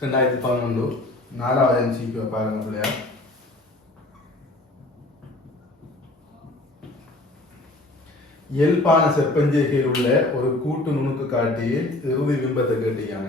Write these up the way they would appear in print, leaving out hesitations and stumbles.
2011 4வது MCQ பாருங்க பிள்ளையா. இயல்பான செப்பஞ்செய்கையில் உள்ள ஒரு கூட்டு நுணுக்கு காட்டியில் இறுதி பிம்பத்தை கேட்டீங்க.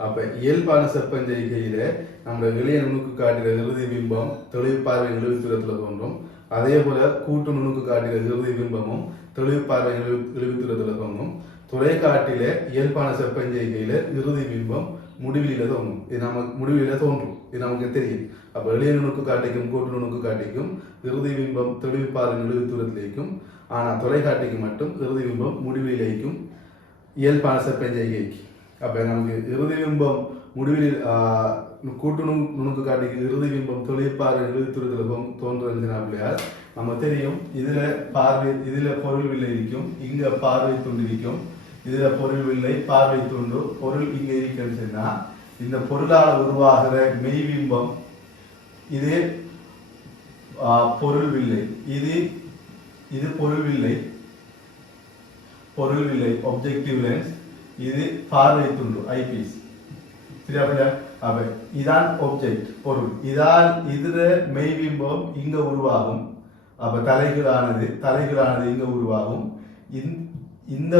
அப்ப இயல்பான செப்பஞ்செய்கையில நம்ம எளிய நுணுக்கு காட்டில இறுதி பிம்பம் தெளிவு பார்வை இழுவித்துரத்துல தோன்றும். அதே போல கூட்டு நுணுக்கு காட்டில இறுதி பிம்பமும் தெளிவு பார்வை இழுவித்துரத்துல தோன்றும். தொலைக்காட்டில இயல்பான செப்பஞ்செய்கையில இறுதி பிம்பம் முடிவில தோன்றும். இது நமக்கு முடிவில தோன்றும், இது நமக்கு தெரியும். அப்ப எளிய நுணுக்கு காட்டிக்கும் கூட்டு நுணுக்கு காட்டிக்கும் இறுதி பிம்பம் தெளிவு பார்வை இழுவித்துரத்திலேக்கும், ஆனா தொலைக்காட்டிக்கு மட்டும் இறுதி பிம்பம் முடிவிலேக்கும் இயல்பான செப்பஞ்செய்கைக்கு. அப்ப நமக்கு இறுதி பிம்பம் முடிவில் கூட்டு நுணுக்கு காட்டிக்கு இறுதி பிம்பம் தொழிற்பார்வை இழுத்துறதுல தோன்றுறதுனால நம்ம தெரியும். இதுல பார்வை, இதுல பொருள் வில்லை இருக்கும், இங்க பார்வை துண்டு இருக்கும். இதுல பொருள் வில்லை பார்வை துண்டு பொருள் இங்க இருக்குன்னு சொன்னா இந்த பொருளால் உருவாகிற மெய்பிம்பம் இது பொருள் வில்லை, இது பொருள் வில்லை, பொருள் வில்லை ஆப்ஜெக்டிவ் லென்ஸ், இது பார்வை துண்டு ஐபீஸ். சரியா? அப்ப இதான் ஆப்ஜெக்ட் பொருள். இதால் இதுல மெய்பிம்பம் இங்க உருவாகும். அப்ப தலைகீழானது இங்க உருவாகும். இந்த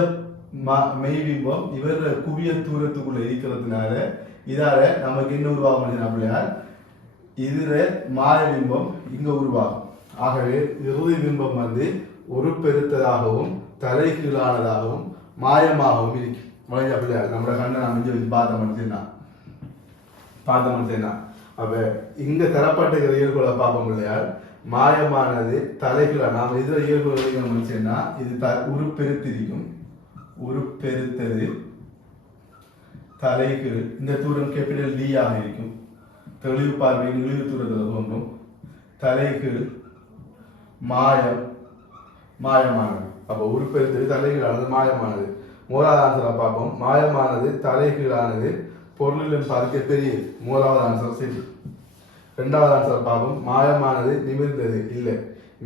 மெய்பிம்பம் இவர குவிய தூரத்துக்குள்ள இருக்கிறதுனால இதால நமக்கு என்ன உருவாகும் அப்படின்னா இதுல மாயபிம்பம் இங்க உருவாகும். ஆகவே இறுதி பிம்பம் ஒரு பெருத்ததாகவும் தலைகீழானதாகவும் மாயமாகவும் இருக்கு. வளைஞ்ச பிள்ளையார் நம்ம கண்ணை நம்ம இங்க வச்சு பார்த்தோம்னா அப்ப இங்க தரப்பட்ட இயல்புகளை பார்ப்போம் இல்லையா, மாயமானது தலைகீழா. நாம இதுல இயல்புகள் இது உருப்பெருத்திருக்கும், உருப்பெருத்தது தலைகீழ். இந்த தூரம் கேபிட்டல் டி ஆக இருக்கும். தெளிவு பார்வையின் இழிவு தூரத்தில் தோன்றும். தலைகீழ் மாயமானது. அப்ப உருப்பெருத்தது தலைகீழானது மாயமானது. மூலாவது ஆன்சரை பார்ப்போம். மாயமானது தலைகீழானது பொருளிலும் பார்க்க பெரியது. மூலாவது ஆன்சர் சரி. ரெண்டாவது ஆன்சர் பார்ப்போம். மாயமானது நிமிர்ந்தது இல்லை,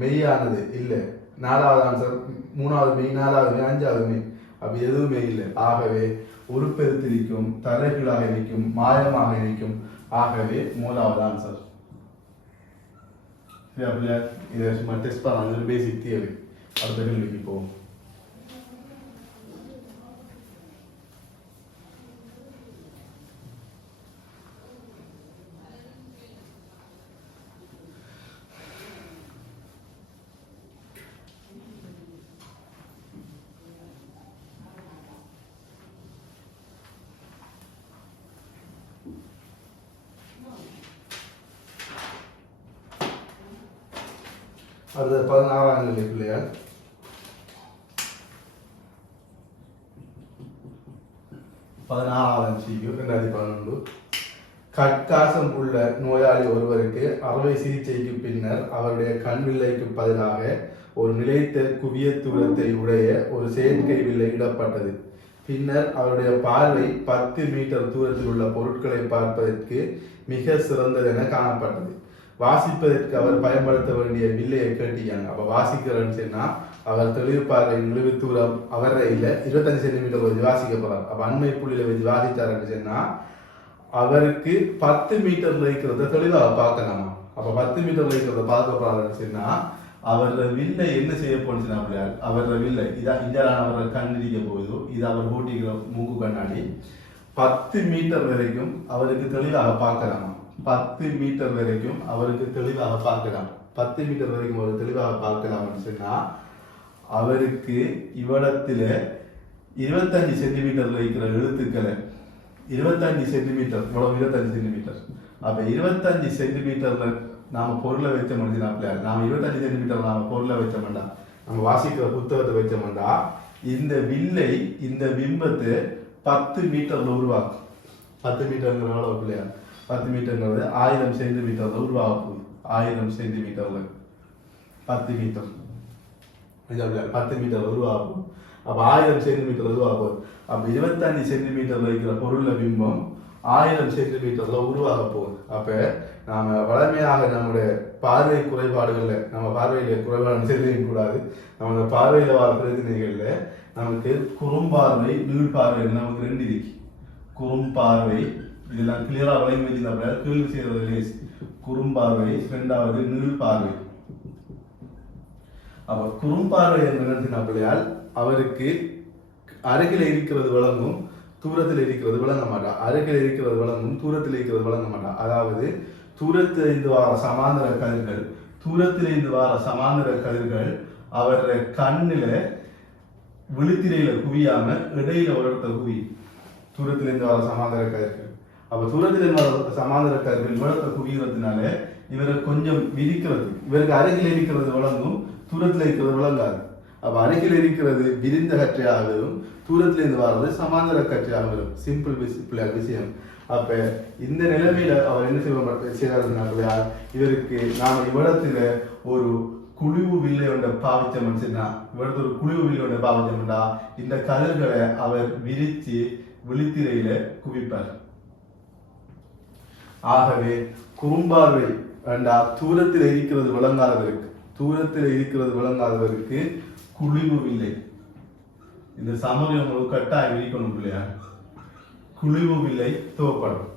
மெய்யானது இல்லை. நாலாவது ஆன்சர் மூணாவது மெய், நாலாவது மெய், அஞ்சாவது மெய். அப்ப எதுவுமே இல்லை. ஆகவே உருப்பெருத்திருக்கும், தலைகீழாக இருக்கும், மாயமாக இருக்கும். ஆகவே மூலாவது ஆன்சர். இதை சும்மா டெஸ்ட் பண்ணலாம், பேசிக் தியரி. அடுத்த கேள்விக்கு போவோம். அடுத்த 16ஆம் கேள்வி பிள்ளையா. 16வது MCQ 2011. கட்காசம் உள்ள நோயாளி ஒருவருக்கு அறுவை சிகிச்சைக்கு பின்னர் அவருடைய கண் வில்லைக்கு பதிலாக ஒரு நிலைத்த குவிய தூரத்தை உடைய ஒரு செயற்கை வில்லை இடப்பட்டது. பின்னர் அவருடைய பார்வை 10 மீட்டர் தூரத்தில் உள்ள பொருட்களை பார்ப்பதற்கு மிக சிறந்தது என காணப்பட்டது. வாசிப்பதற்கு அவர் பயன்படுத்த வேண்டிய வில்லையை கேட்டீங்க. அப்ப வாசிக்கிறேன்னு சொன்னா அவர் தெளிவு பார்வையின் இழிவு தூரம் அவரை இல்ல 25 சென்டிமீட்டர் வச்சு வாசிக்க போறார். அப்ப அண்மை புள்ளியில வச்சு வாசித்தாருன்னு சொன்னா அவருக்கு 10 மீட்டர்ல இருக்கிறத தெளிவாக பார்க்கலாமா. அப்ப 10 மீட்டர்ல இருக்கிறத பார்க்க போறாருன்னு சொன்னா அவரோட வில்லை என்ன செய்ய போச்சுன்னா அப்படியா, அவரோட வில்லை இதான் இஞ்சான அவரோட கண் இருக்க போகுது. இது அவர் போட்டிக்கிற மூக்கு கண்ணாடி 10 மீட்டர் வரைக்கும் அவருக்கு தெளிவாக பார்க்கலாமா. 10 மீட்டர் வரைக்கும் அவருக்கு தெளிவாக பார்க்கலாம். 10 மீட்டர் வரைக்கும் அவர் தெளிவாக பார்க்கலாம்னு சொன்னா அவருக்கு இவ்விடத்துல 25 சென்டிமீட்டர்ல இருக்கிற எழுத்துக்களை 25 சென்டிமீட்டர், இவ்வளவு 25 சென்டிமீட்டர். அப்ப 25 சென்டிமீட்டர்ல நாம பொருளை வச்ச முடிஞ்சுனா நாம 25 சென்டிமீட்டர் நாம பொருளை வச்ச மாட்டா, நம்ம வாசிக்கிற புத்தகத்தை வச்ச மாட்டா இந்த வில்லை இந்த பிம்பத்தை 10 மீட்டர்ல உருவாக்கும். 10 மீட்டர்ங்கிற அளவு பிள்ளையா, 10 மீட்டர்ங்கிறது 1000 சென்டிமீட்டர்ல உருவாக போகுது. 1000 சென்டிமீட்டர்ல 10 மீட்டர் 10 மீட்டர் உருவாகும். அப்ப 1000 சென்டிமீட்டர் உருவாகும். அப்ப 25 சென்டிமீட்டர்ல இருக்கிற பொருள பிம்பம் 1000 சென்டிமீட்டர்ல உருவாக போகுது. அப்ப நாம வளமையாக நம்முடைய பார்வை குறைபாடுகள்ல, நம்ம பார்வையில குறைபாடு செய்ய கூடாது. நம்ம பார்வையில வர பிரச்சனைகள்ல நமக்கு குறும்பார்வை நீள்பார்வை நமக்கு ரெண்டு இருக்கு. குறும்பார்வை இதெல்லாம் கிளியரா விளங்கி வச்சிருந்தா கேள்வி செய்யறது லேஸ். குறும்பார்வை, இரண்டாவது நீள்பார்வை. அப்ப குறும்பார்வை என்னினால் அவருக்கு அருகில் இருக்கிறது விளங்கும், தூரத்தில் இருக்கிறது விளங்க மாட்டான். அருகில் இருக்கிறது விளங்கும், தூரத்தில் இருக்கிறது விளங்க மாட்டான். அதாவது தூரத்திலிருந்து வார சமாந்தர கதிர்கள், தூரத்திலிருந்து வார சமாந்தர கதிர்கள் அவருடைய கண்ணில விழித்திரையில குவியாம இடையில ஒரு இடத்த குவி. தூரத்திலிருந்து வர சமாந்தர கதிர்கள், அப்ப தூரத்திலிருந்து வர சமாந்தர கதிர்கள் இவ்வளத்தை குவிகிறதுனால இவரை கொஞ்சம் விரிக்கிறது. இவருக்கு அருகில் இருக்கிறது விளங்கும், தூரத்தில் இருக்கிறது விளங்காது. அப்ப அருகில் இருக்கிறது விரிந்த கற்றையாகவும் தூரத்திலிருந்து வர்றது சமாந்தர கற்றையாகவும். சிம்பிள் விஷயம். அப்ப இந்த நிலைமையில அவர் என்ன செய்வார், இவருக்கு நாம இவ்விடத்துல ஒரு குழிவு வில்லை ஒன்றை பாவிச்சோம்னு சொன்னா, இவ்விடத்துல ஒரு குழிவு வில்லை ஒன்றை பாவிச்சோம்னா இந்த கதிர்களை அவர் விரிச்சு விழித்திரையில குவிப்பார். ஆகவே குறும்பார்வை என்றா தூரத்தில் இருக்கிறது விளங்காதவருக்கு, தூரத்தில் இருக்கிறது விளங்காதவருக்கு குழிவு வில்லை. இந்த சமூக உங்களுக்கு கட்டாயம் இருக்கணும் இல்லையா, குழிவு வில்லை துவப்படும்.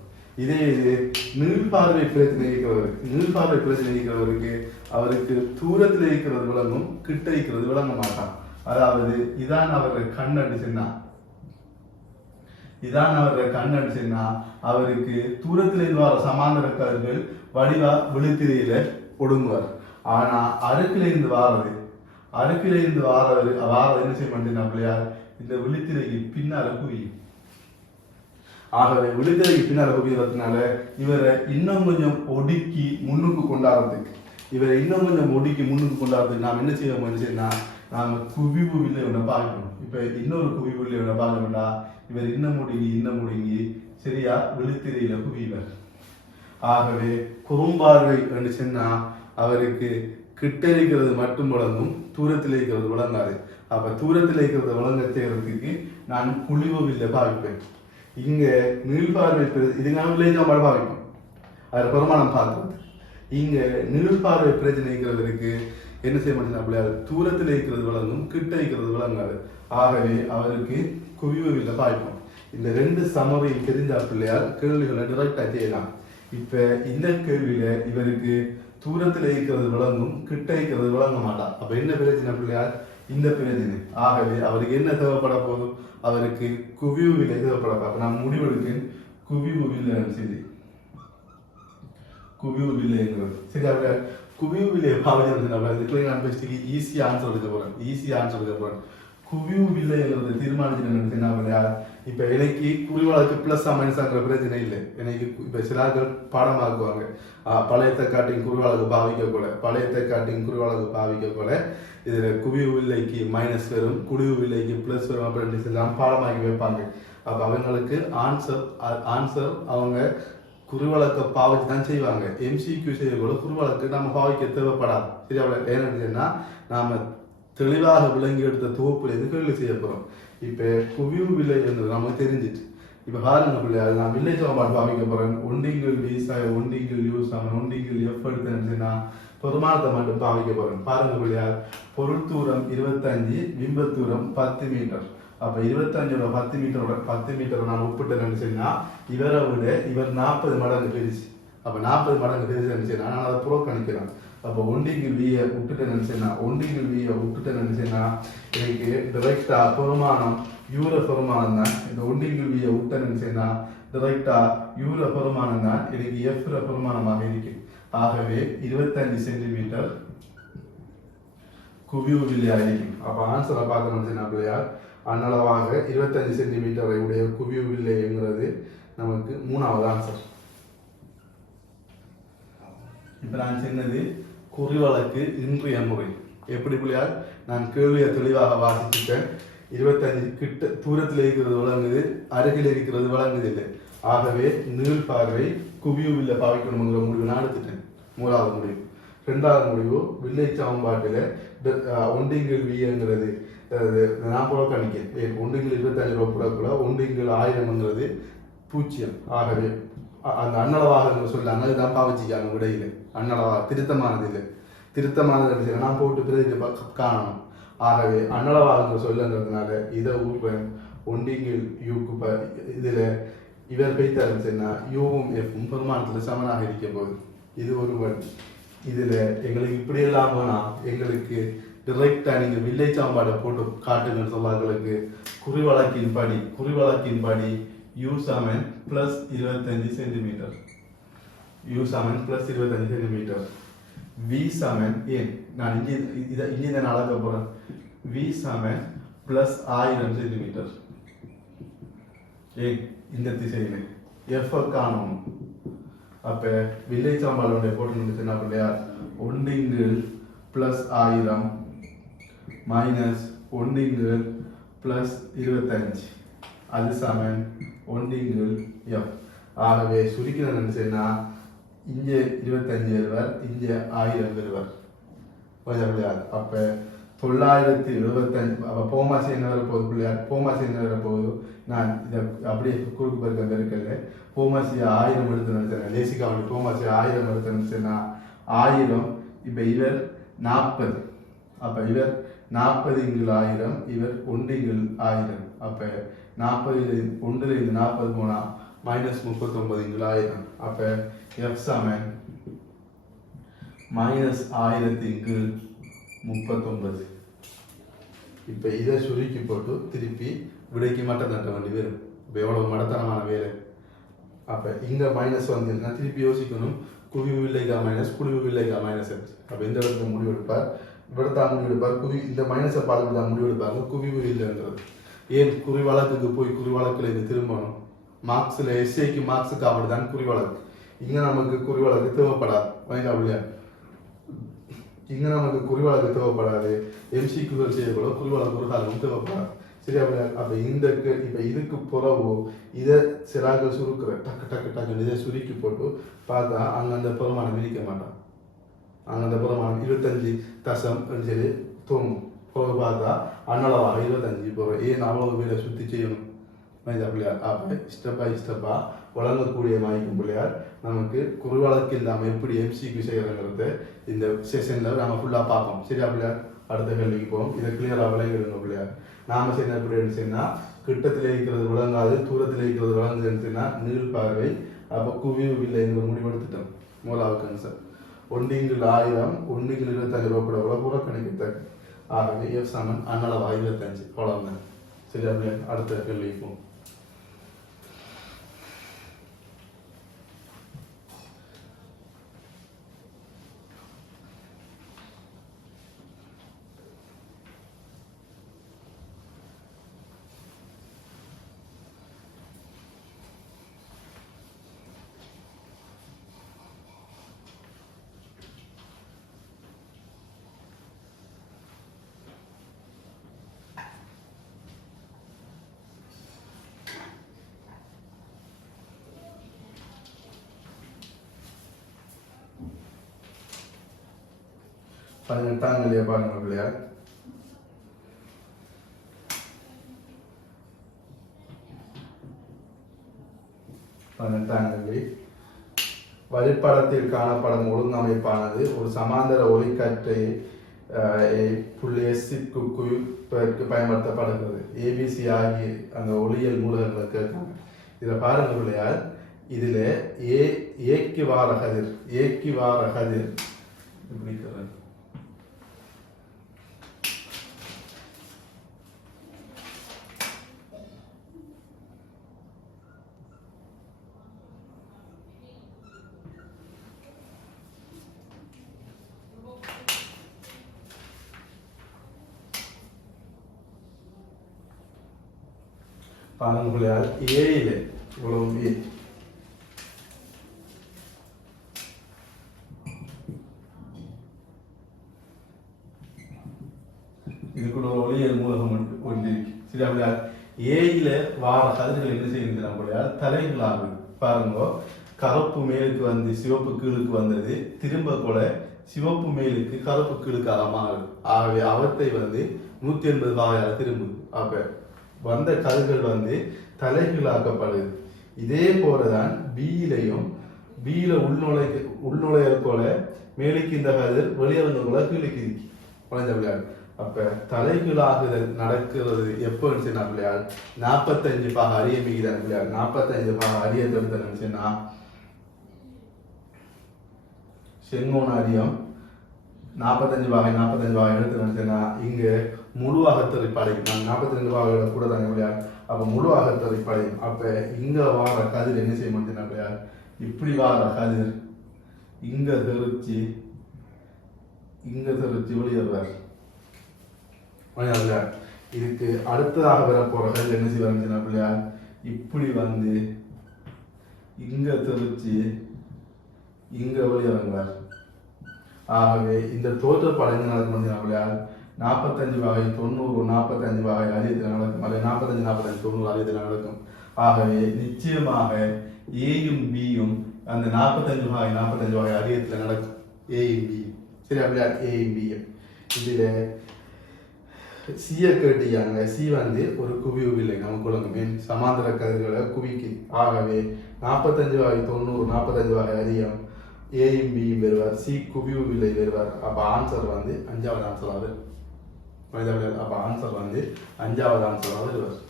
இதே இது நீள்பார்வை பிரச்சனை இருக்கிறவருக்கு, நீள்பார்வை பிரச்சனை இருக்கிறவருக்கு அவருக்கு தூரத்தில் இருக்கிறது விளங்கும், கிட்ட இருக்கிறது விளங்க மாட்டான். அதாவது இதான் அவருடைய கண் அடிச்சுன்னா, இதான் அவருடைய கண் அடிச்சுன்னா அவருக்கு தூரத்தில் வர சமாந்தர கதிர்கள் வடிவா விழித்திரையில ஒடுங்குவார். ஆனா அருகிலிருந்து வாரது, அருகிலிருந்து வாரது என்ன செய்ய மாட்டேன்னா பிள்ளையார் இந்த விழித்திரைக்கு பின்னால குவியும். ஆகவே விழித்திரைக்கு பின்னால குவியறதுனால இவரை இன்னும் கொஞ்சம் ஒடுக்கி முன்னுக்கு கொண்டாடுறதுக்கு, இவரை இன்னும் கொஞ்சம் ஒடுக்கி முன்னுக்கு கொண்டாடுறதுக்கு நாம் என்ன செய்யணும்னா நாம குவிவு வில்லை ஒன்றை பார்க்கணும். இப்ப இன்னொரு குவிவு வில்லை ஒன்றை பார்க்கணும்னா இவர் இன்னும் முடுங்கி சரியா விழித்திரையில குவிவர். ஆகவே குறும்பார்வை என்று சொன்னா அவருக்கு கிட்ட இருக்கிறது மட்டும் விளங்கும், தூரத்தில் இருக்கிறது விளங்காது. அப்ப தூரத்தில் இருக்கிறது விளங்க செய்யறதுக்கு நான் குழிவு வில்லை பாவிப்பேன். இங்க நீள்பார்வை இதுதான் பாவிப்போம், அது பிரமாணம் பார்க்கறது. இங்க நீள்பார்வை பிரச்சனை இருக்கிறவருக்கு என்ன செய்ய மாட்டேன், தூரத்தில் இருக்கிறது விளங்கும், கிட்ட இருக்கிறது விளங்காது. ஆகவே அவருக்கு குவிவு வில்லை பாவிப்போம். இந்த ரெண்டு சமவையும் தெரிஞ்சா பிள்ளையார் கேள்விகளை டிரெக்டா செய்யலாம். இப்ப இந்த கேள்வியில இவருக்கு தூரத்தில் இருக்கிறது விளங்கும், கிட்ட இருக்கிறது விளங்க மாட்டான். அப்ப என்ன பிரச்சனை பிள்ளையார், இந்த பிரச்சனை. ஆகவே அவருக்கு என்ன தேவைப்பட போதும், அவருக்கு குவிவு வில்லை தேவைப்பட. அப்ப நான் முடிவெடுக்கேன் குவிவு வில்லை சரி, குவிவு வில்லைங்கிறது சரி. அவ குவிவு வில்லையை பாவஜி ஈஸி ஆன்சர் எடுக்க போறேன், ஈஸி ஆன்சர் எடுக்க போறேன். குவிவு வில்லைங்கிறது தீர்மானிச்சு இப்ப எனக்கு குறிவாளுக்கு பிளஸ் மைனஸாங்கிற பிரச்சனை இல்லை. எனக்கு இப்ப சிலார்கள் பாடமாக்குவாங்க, பழையத்தை காட்டிங் குறிவாளுக்கு பாவிக்க போல, பழையத்தை காட்டிங் குறிவாளுக்கு பாவிக்க போல இதுல குவிவு வில்லைக்கு மைனஸ் வரும், குழிவு வில்லைக்கு பிளஸ் வரும் அப்படின்னு எல்லாம் பாடமாக்கி வைப்பாங்க. அப்ப அவங்களுக்கு ஆன்சர் அவங்க குறிவழக்க பாவிச்சு தான் செய்வாங்க. MCQ செய்யக்கூட குறிவழக்கு நம்ம பாவிக்க தேவைப்படாது. சரி, அவ்வளவு ஏன்னா நாம தெளிவாக விளங்கி எடுத்த தொகுப்புல எது கேள்வி செய்ய போறோம். இப்ப குவிவு வில்லை என்று நமக்கு தெரிஞ்சிட்டு, இப்ப பாருங்க பிள்ளையாரு நான் வில்லை சமன்பாடு பாவிக்க போறேன். ஒண்டிங்கில் ஒண்டிங்கில் எஃப் எடுத்தேன்னா பெருமானத்தை மட்டும் பாவிக்க போறேன். பாருங்க பிள்ளையார், பொருள் தூரம் 25, பிம்ப தூரம் 10 மீட்டர். அப்ப 25 10 மீட்டர் நான் ஒப்பிட்டேன்னு சொன்னா இவரை விட இவர் 40 மடங்கு பெருசு. அப்ப 40 மடங்கு பெருசுன்னு சொன்னா நான் அதை புறக்கணிக்கிறேன். அப்போ ஒண்டிங்கில் வியை விட்டுட்டு நினைச்சேன்னா எனக்கு டிரெக்டா பெருமானம் யூர பெருமானம் தான். இந்த ஒண்டிங்கில் வியை விட்ட நினைச்சேன்னா டிரெக்டா யூர பெருமானம் தான் எனக்கு எஃப்ர பெருமானமாக இருக்கு. ஆகவே 25 சென்டிமீட்டர் குவிவு வில்லையா இருக்கும். அப்ப ஆன்சரை பார்க்க நினைச்சேன்னா பிள்ளையார் அன்னளவாக 25 சென்டிமீட்டரை உடைய குவிவு வில்லைங்கிறது நமக்கு 3வது ஆன்சர். இப்ப நான் சொன்னது குறிவழக்கு இன்றைய முறை. எப்படி பிள்ளையார் நான் கேள்வியை தெளிவாக வாசிச்சுட்டேன். 25 கிட்ட தூரத்தில் இருக்கிறது விளங்குது, அருகில் இருக்கிறது விளங்குது இல்லை. ஆகவே நீள்பார்வை குவிவு வில்லை பாவிக்கணுங்கிற முடிவு நான் எடுத்துட்டேன். 3வது முடிவு. 2வது முடிவு வில்லை சமன்பாட்டில் ஒண்டிங்கில் விங்கிறது நான் புறக்கணிக்கேன். ஒண்டிங்கில் 25 ரூபா புறக்குள்ள ஒண்டிங்கில் 1000ங்கிறது 0. ஆகவே அந்த அன்னளவாக சொல்லாங்க, இதுதான் பாவச்சிக்காங்க விடையில. அன்னளவா திருத்தமானது இல்லை, திருத்தமானது நான் போட்டு பிறகு காணணும். ஆகவே அன்னளவாக சொல்லுங்கிறதுனால இதை ஊர்ப்பேன் ஒண்டிங்கில் யூக்கு இதுல இவர் பெய்தாருன்னு சொன்னா யூவும் எஃப்பும் பெருமானத்தில் சமனாக இருக்க போகுது. இது ஒரு வழி. இதில் எங்களுக்கு இப்படி எல்லாம் வேணாம், எங்களுக்கு டிரெக்டாக நீங்கள் வில்லேஜ் சாம்பாடை போட்டு காட்டுங்கன்னு சொல்லாங்களுக்கு குறிவழக்கின்படி யூ சமன் ப்ளஸ் 25 சென்டிமீட்டர், யூ சமன் ப்ளஸ் 25 சென்டிமீட்டர், வி சமன் ஏன் நான் இங்கே தான் அளக்க போகிறேன், வி சமன் ப்ளஸ் 1000 சென்டிமீட்டர். ஏன் இந்த திசையில் எஃப் காணும். அப்போ வில்லேஜ் சாம்பாலோடைய போட்டு என்ன பிள்ளையா 1 ப்ளஸ் 1000 மைனஸ் 1 ப்ளஸ் 25 அது சமன் 1 எஃப். ஆகவே சுருக்கிறது சொன்னால் இங்கே 25 எழுவர், இங்கே 1000 எழுவர் பிள்ளையார். அப்போ 975. அப்போ போமாசி என்ன வரப்போகுது பிள்ளையார், போமாசி என்ன வரப்போகுது, நான் இதை அப்படியே குறுக்கு பெருக்க இருக்கல, போமாசி 1000 எடுத்து நினைச்சேன், லேசிக்கா அப்படி போமாசி 1000 எடுத்து நினைச்சேன்னா 1000. இப்போ இவர் 40, அப்போ இவர் 40 இங்குள் 1000, இவர் 1 இங்குள் 1000. அப்போ 40 1 40 போனால் மைனஸ் 39 இங்குள் 1000. அப்போ எஃப் சமன் மைனஸ் 1000 இங்குள் 39. இப்போ இதை சுருக்கி போட்டு திருப்பி விடைக்கு மட்டும் தட்ட வேண்டி வரும். இப்போ எவ்வளவு மடத்தனமான வேலை. அப்போ இங்கே மைனஸ் வந்துருக்குன்னா திருப்பி யோசிக்கணும், குவிவு இல்லைக்கா மைனஸ், குழிவு இல்லைக்கா மைனஸ். அப்போ இந்த இடத்துல முடிவெடுப்பார், இவ்வளோத்தான் முடிவெடுப்பார், இந்த மைனஸை பார்த்து தான் முடிவெடுப்பாங்க, குவிவு இல்லைன்றது. ஏன் குறி வழக்குக்கு போய் குறி வழக்கில் இது திரும்பணும், மார்க்ஸில் எஸ்ஏக்கு மார்க்ஸுக்கு அப்படி தான் குறி வழக்கு. இங்கே நமக்கு குறி வழக்கு தேவைப்படாது, வாங்க அப்படியா, இங்கே நமக்கு குறி வழக்கு தேவைப்படாது, எம்சிக்குகள் செய்யக்கூட குறி வழக்கு ஒரு காலம் தேவைப்படாது. சரியா? அப்போ இந்த இப்போ இதுக்கு புறவோ இதை சிறாக்கள் சுருக்கிற டக்கு டக்கு டக்குன்னு இதை சுருக்கி போட்டு பார்த்தா அங்கே அந்த பெருமானம் விரிக்க மாட்டான். அங்கே அந்த பெருமானம் 25 தசம் சொல்லி தோணும். புறவு பார்த்தா அன்னளவாக 25 போகிறோம். ஏன் அவ்வளவு பேரை சுற்றி செய்யணும் மைதா பிள்ளையார். அப்போ ஸ்டெப்பாக வழங்கக்கூடிய மாய்க்கும் பிள்ளையார் நமக்கு குறுவழக்கு இல்லாமல் எப்படி எம்சிக்கு செய்கிறங்கிறது இந்த செஷனில் நம்ம ஃபுல்லாக பார்ப்போம். சரியா பிள்ளையார்? அடுத்த கேள்விக்கு போவோம். இதை கிளியராக விளங்கிடுங்க பிள்ளையார். நாம செய்ய எப்படின்னு சொன்னால் கிட்டத்தில் இருக்கிறது விளங்காது, தூரத்தில் இருக்கிறது விளங்குதுன்னு சொன்னால் நீள் பார்வை. அப்போ குவிவு இல்லை என்று முடிவெடுத்துட்டோம். மூலாவுக்கு ஆன்சர் 1 இங்குள் 1000, 1 இங்குள் 25 ரூபாய் புறக்கணிக்கத்தக்க. ஆகவே எஃப் சமன் அன்னளவா 25. அவ்வளவுதான். சரியா பிள்ளையார்? அடுத்த கேள்விக்கு போவோம். பதினெட்டாங்களையே பாருங்க பிள்ளையார். பதினெட்டாங்கல்லி வழிப்படத்தில் காணப்படும் ஒழுங்கமைப்பானது ஒரு சமாந்தர ஒளிக்கற்றை புள்ளி எஸ்ஸிற்கு பயன்படுத்தப்படுகிறது. ஏபிசி ஆகிய அந்த ஒளியியல் மூலகங்களுக்கு இருக்காங்க. இதில் பாருங்க பிள்ளையார், இதில் ஏக்கு வார கதிர் இப்படி பாருங்க பிள்ளையார், ஏயில இவ்வளவு ஏ இதுக்குள்ள ஒளியல் மூலகம் ஒன்று. சரியா பிள்ளையார்? ஏயில வார கதிர்கள் என்ன செய்யுங்கிறான் பிள்ளையார், தலைகளாகுது. பாருங்க, கருப்பு மேலுக்கு வந்து சிவப்பு கீழுக்கு வந்தது, திரும்ப கூட சிவப்பு மேலுக்கு கருப்பு கீழுக்காக மாறுது. ஆகவே அவற்றை வந்து 180 பாகையால் திரும்புது. அப்ப வந்த கதிர்கள் வந்து தலைகீழாக்கப்படுது. இதே போலதான் பியிலையும் பியில உள்நுழைய போல மேலுக்கு இந்த கதிர் வெளியிறங்க போல கீழுக்கு இருக்கு. அப்ப தலைகீழாகுதல் நடக்கிறது எப்போன்னு சொன்னா பிள்ளையார் 45 பாக அறிய மிகுதான் பிள்ளையார் 45 பாக அறிய தடுத்தல் சொன்னா செங்கோண அறியம் 45 பாகை எடுத்து சொன்னா இங்க முழுவாகத்தொகை படையும். நாங்கள் 42 பாகையோட கூட தானே பிள்ளையார். அப்ப முழுவாகத்தொகை படையும். அப்ப இங்க வார கதிர் என்ன செய்ய மாட்டேன்னா பிள்ளையார், இப்படி வார கதிர் இங்க தெரிச்சு வெளியேறுவார். இதுக்கு அடுத்ததாக வர போற கதிர் என்ன செய்வாருன்னா பிள்ளையார், இப்படி வந்து இங்க தெரிச்சு இங்க வெளியேறுவார். ஆகவே இந்த தோற்றப்பாடு என்ன நடக்கும் பிள்ளையார், 45 வகை 90 45 வகை அதிகத்தில் நடக்கும், அல்லது 45 90 அதிகத்தில் நடக்கும். ஆகவே நிச்சயமாக ஏயும் பியும் அந்த 45 வகை அதிகத்தில் நடக்கும். ஏயும் பியும் சரி அப்படியா, ஏயும் பியும் இதுல சிய கேட்டியாங்க. சி வந்து ஒரு குவிவு இல்லை நமக்கு உலகம் சமாந்தர கதிர்களை குவிக்கு. ஆகவே 45 வகை 90 45 வகை அதிகம் ஏயும் பியும் வருவார், சி குவிவு விலை வருவார். அப்ப ஆன்சர் வந்து 5வது ஆன்சராக. அப்ப ஆன்சர் வந்து 5வது ஆன்சராக வருவார்.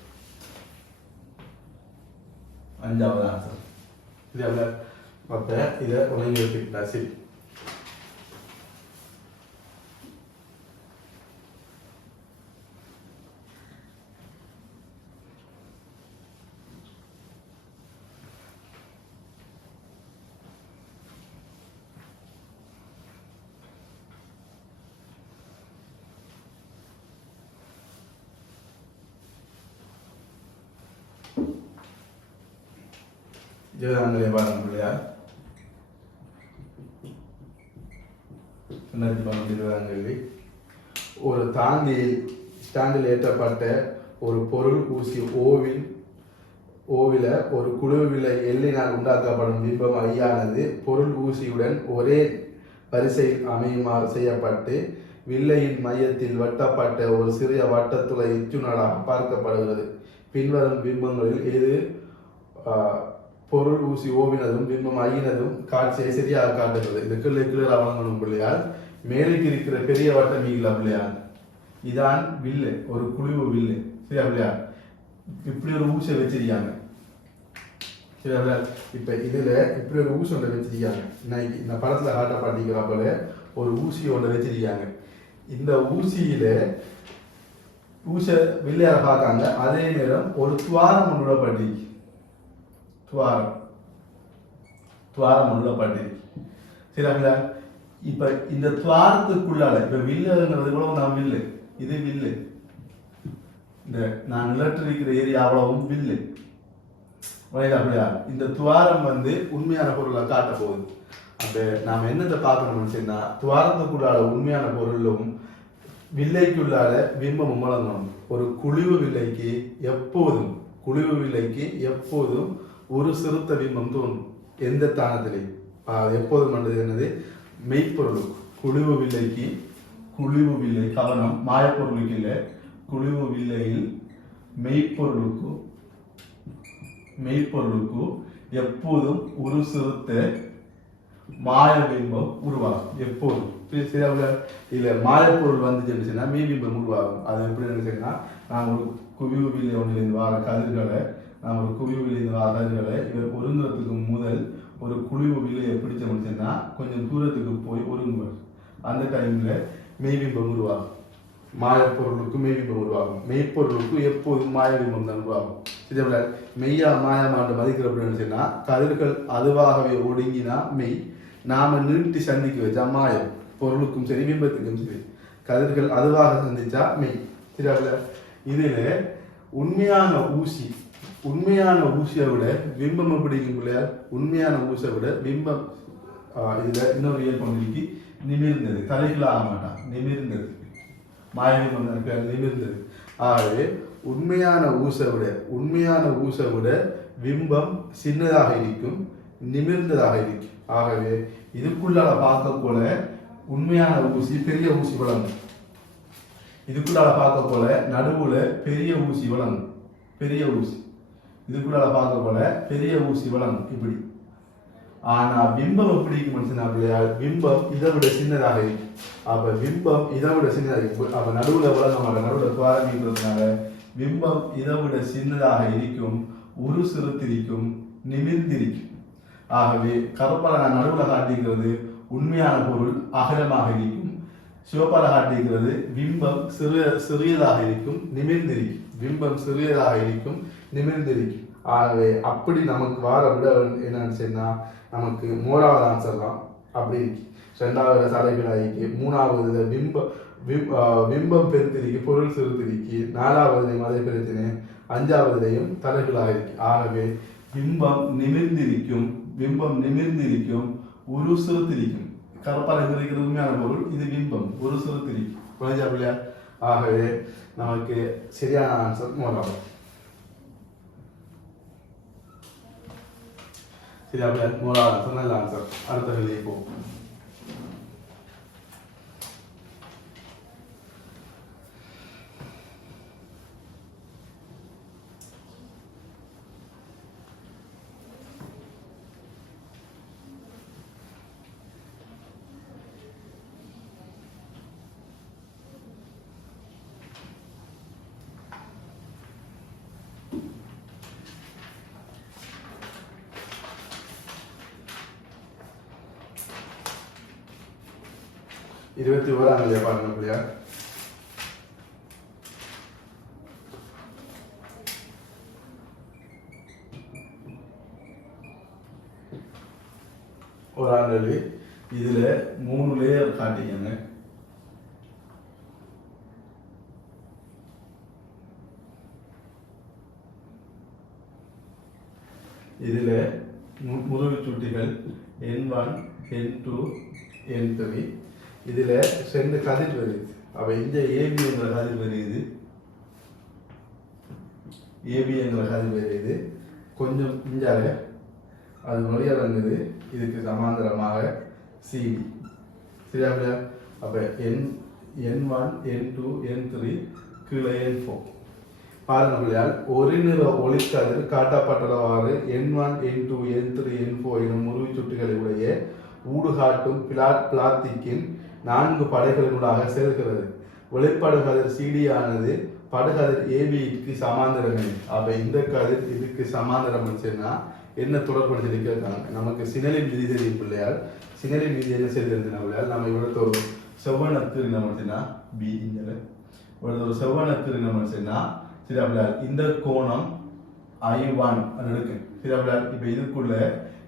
5வது ஆன்சர் இது. அப்ப இதை ஒழுங்கு எடுத்துக்கிட்டா சரி. ஜெயதாங்களே பாருங்க பிள்ளையார், 2012 ஒரு ஸ்டாண்டில் ஏற்றப்பட்ட ஒரு பொருள் ஊசி ஓவில ஒரு குழுவில எல்லினால் உண்டாக்கப்படும் பிம்பம் ஐயானது பொருள் ஊசியுடன் ஒரே வரிசையில் அமையுமாறு செய்யப்பட்டு வில்லையின் மையத்தில் வெட்டப்பட்ட ஒரு சிறிய வட்டத்துளை இச்சுநடாக பார்க்கப்படுகிறது. பின்வரும் பிம்பங்களில் எது பொருள் ஊசி ஓவினதும் பிம்பம் ஐயினதும் காட்சியை சரியாக காட்டுகிறது. இந்த கிளர் அவலங்கணும் பிள்ளையார். மேலுக்கு இருக்கிற பெரிய வட்டம் இல்லை பிள்ளையார், இதான் வில்லு, ஒரு குழிவு வில்லு சரியா பிள்ளையார். இப்படி ஒரு ஊசியை வச்சிருக்காங்க சரியா பிள்ளையார். இப்ப இதுல இப்படி ஒரு ஊசி ஒன்றை வச்சிருக்காங்க. இந்த படத்துல காட்டப்பட்டிருக்கிறப்பல ஒரு ஊசி ஒன்றை வச்சிருக்காங்க. இந்த ஊசியில ஊசியை வில்லையார பார்க்காங்க. அதே நேரம் ஒரு துவாரம் ஒன்று விடப்பட்டிருக்கு. துவாரம் உள்ளப்பட்டிருக்கு சரிங்களா. இப்ப இந்த துவாரத்துக்குள்ளால இப்ப வில்லுங்கிறது கூட நான் வில்லு, இது வில்லு, இந்த நான் நிலற்றிருக்கிற ஏரியா அவ்வளவும் வில்லு அப்படியா. இந்த துவாரம் வந்து உண்மையான பொருளை காட்ட போகுது. அப்ப நாம என்னத்தை பார்க்கணும்னு சொன்னா, துவாரத்துக்குள்ளால உண்மையான பொருளும் வில்லைக்குள்ளால பிம்பமும் வழங்கணும். ஒரு குழிவு வில்லைக்கு எப்போதும் ஒரு சிறுத்த பிம்பம் தோன்றும். எந்த தானத்திலையும் எப்போதும் பண்றது என்னது, மெய்ப்பொருளுக்கு. குழிவு வில்லை கவனம், மாயப்பொருளுக்கு இல்லை. குழிவு வில்லையில் மெய்ப்பொருளுக்கு எப்போதும் ஒரு சிறுத்த மாய பிம்பம் உருவாகும். எப்போதும் இல்ல மாயப்பொருள் வந்துச்சுன்னா மெய் பிம்பம் உருவாகும். அது எப்படி நினைச்சேன்னா, நான் ஒரு குவிவு வில்லை ஒன்றிலிருந்து வர கதிர்களை இவர் ஒருங்குறதுக்கு முதல் ஒரு குழிவு வில்லையை பிடிச்ச முடிச்சுன்னா கொஞ்சம் தூரத்துக்கு போய் ஒருங்குவார். அந்த டைம்ல மெய்பிம்பம் உருவாகும். மாயப்பொருளுக்கு மெய்பிம்பம் உருவாகும். மெய்ப்பொருளுக்கு எப்போதும் மாயபிம்பம் தான் உருவாகும். இதே போல மெய்யா மாயமாண்டு மதிக்கிற அப்படின்னு சொன்னா, கதிர்கள் அதுவாகவே ஒடுங்கினா மெய், நாம நீட்டி சந்திக்க வச்சா மாயம். பொருளுக்கும் சரி பிம்பத்துக்கும் சரி கதிர்கள் அதுவாக சந்திச்சா மெய். சரியா. இதுல உண்மையான ஊசியை விட பிம்பம் பிடிக்கும் பிள்ளையார். உண்மையான ஊசியை விட பிம்பம் இதுல இன்னொரு ஏற்படுத்தி நிமிர்ந்தது. தலைகள் ஆக மாட்டான், நிமிர்ந்தது. மாயபிம்பம் நிமிர்ந்தது. ஆகவே உண்மையான ஊசை விட பிம்பம் சின்னதாக இருக்கும், நிமிர்ந்ததாக இருக்கும். ஆகவே இதுக்குள்ளால பார்க்க போல உண்மையான ஊசி பெரிய ஊசி வழங்கும். இதுக்குள்ளால பார்க்க போல நடுவுல பெரிய ஊசி வழங்கும். இதுக்குள்ளால பார்க்க போல பெரிய ஊசி வழங்கும் இப்படி. ஆனா பிம்பம் எப்படி இருக்குன்னு சொன்னா பிள்ளையால் பிம்பம் இதை விட சின்னதாக இருக்கும். அப்ப பிம்பம் இதை விட சின்னதாக இருக்கும். அப்ப நடுவுல வளர்ந்த மாட்டோம், நடுவுல துவாரமின்றதுனால பிம்பம் இதை விட சின்னதாக இருக்கும், ஒரு சிறுத்திருக்கும், நிமிர்ந்திருக்கும். ஆகவே கருப்பால நான் நடுவுல காட்டிக்கிறது உண்மையான பொருள் அகலமாக இருக்கும், சிவப்பால காட்டிக்கிறது பிம்பம் சிறியதாக இருக்கும், நிமிர்ந்திருக்கும். பிம்பம் சிறியதாக இருக்கும், நிமிர்ந்திருக்கும். ஆகவே அப்படி நமக்கு வார விட என்னன்னு சொன்னா நமக்கு 3வது ஆன்சர் தான் அப்படி இருக்கு. 2வது தலைகளாகி 3வது பிம்பம் பெருத்திருக்கு, பொருள் சிறுத்திருக்கு, 4வது மதை பெருத்தினேன், 5வதுலையும் தலைகளாக இருக்கு. ஆகவே பிம்பம் நிமிர்ந்திருக்கும், பிம்பம் நிமிர்ந்திருக்கும், ஒரு சிறுத்திருக்கும். கருப்பால் இருக்கிற உண்மையான பொருள் இது பிம்பம், ஒரு சிறுத்திருக்கும். புரிஞ்சா பிள்ளையா? ஆகவே நமக்கு சரியான ஆன்சர் 3வது. சரியா பிள்ளையா? 3வது ஆன்சர் நல்ல ஆன்சர். அடுத்த கேள்வியை போகும். இருபத்தி ஓராம் நிலையை பாருங்க பிள்ளையா. ஓராம் நிலை இதுல 3 லேயர் காட்டிக்கங்க. இதுல முருகு சுட்டிகள் N1, N2, N3. இதுல 2 கதிர் வருது. அப்ப இந்த ஏபி என்ற கதிர் வருது, ஏபி என்ற கதிர் வருது. கொஞ்சம் இஞ்சால அது வழியிறங்குது, இதுக்கு சமாந்தரமாக சிடி. சரியா? அப்ப N1, N2, N3 கீழே N4. பாருங்க பிள்ளையால் ஒரு நிற ஒளிக்கதிர் காட்டப்பட்டவாறு N1, N2, N3, N4 எனும் முருகு சுட்டிகளுடைய ஊடுகாட்டும் பிளாத்திக்கின் 4 படைகளினூடாக சேர்க்கிறது. வெளிப்பாடு கதிர் சிடி ஆனது படுகதிர் ஏபிக்கு சமாந்தரம். அப்ப இந்த கதிர் இதுக்கு சமாந்தரம் சொன்னா என்ன தொடர்பு சொல்லி கேட்காங்க. நமக்கு சினலின் விதி தெரியும் பிள்ளையால். சினலின் விதி என்ன செய்திருந்தா பிள்ளையால், நம்ம இவ்வளவு ஒரு செவ்வனக்கு நம்ம பி இவ்வளவு ஒரு செவ்வனக்கு நம்ம சொன்னா சரி பிள்ளையால் இந்த கோணம் I1 இருக்கு. சரி பிள்ளையால் இப்ப இதுக்குள்ள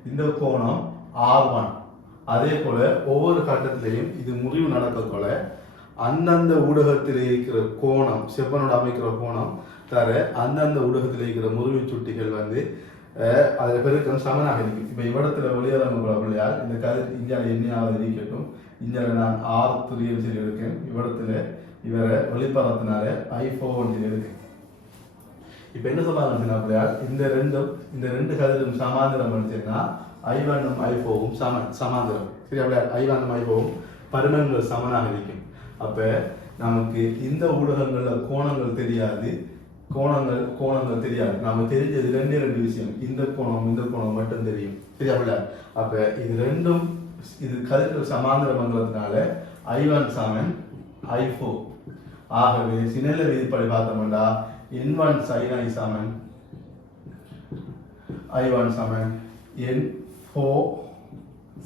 இந்த கோணம் R1. அதே போல ஒவ்வொரு கட்டத்திலையும் இது முறிவு நடக்கக்கூட அந்தந்த ஊடகத்தில் இருக்கிற கோணம், செவ்வனோட அமைக்கிற கோணம் தர அந்தந்த ஊடகத்தில் இருக்கிற முறிவு சுட்டிகள் அதில் பெருக்கம் சமனாக இருக்கும். இப்போ இவ்விடத்துல வெளியேறங்க பிள்ளையால் இந்த கதிர் இந்தியாவில் எண்ணியாவது இருக்கட்டும், இந்தியாவில் நான் R3 சொல்லி இருக்கேன், இவ்விடத்துல இவரை வெளிப்பறத்தினால I4 சொல்லி இருக்கேன். இப்போ என்ன சொன்னாங்க பிள்ளையால், இந்த ரெண்டு கதிரும் சமாந்திரம் பண்ணிச்சுன்னா I1ம் I4ம் சமாந்திரம். சரி அப்படியா? I1ம் I4ம் பருமன்கள் சமனாக இருக்கும். அப்ப நமக்கு இந்த ஊடகங்கள்ல கோணங்கள் தெரியாது, கோணங்கள் தெரியாது. நம்ம தெரிஞ்சது 2 விஷயம், இந்த கோணம் மட்டும் தெரியும். சரி அப்படியா? அப்ப இது ரெண்டும் இது கதிர்கள் சமாந்திரம் பண்றதுனால I1 சமன் I4. ஆகவே சினேல விதிப்படி பார்த்தோம்னா N1 sin I Saman I1 Saman N4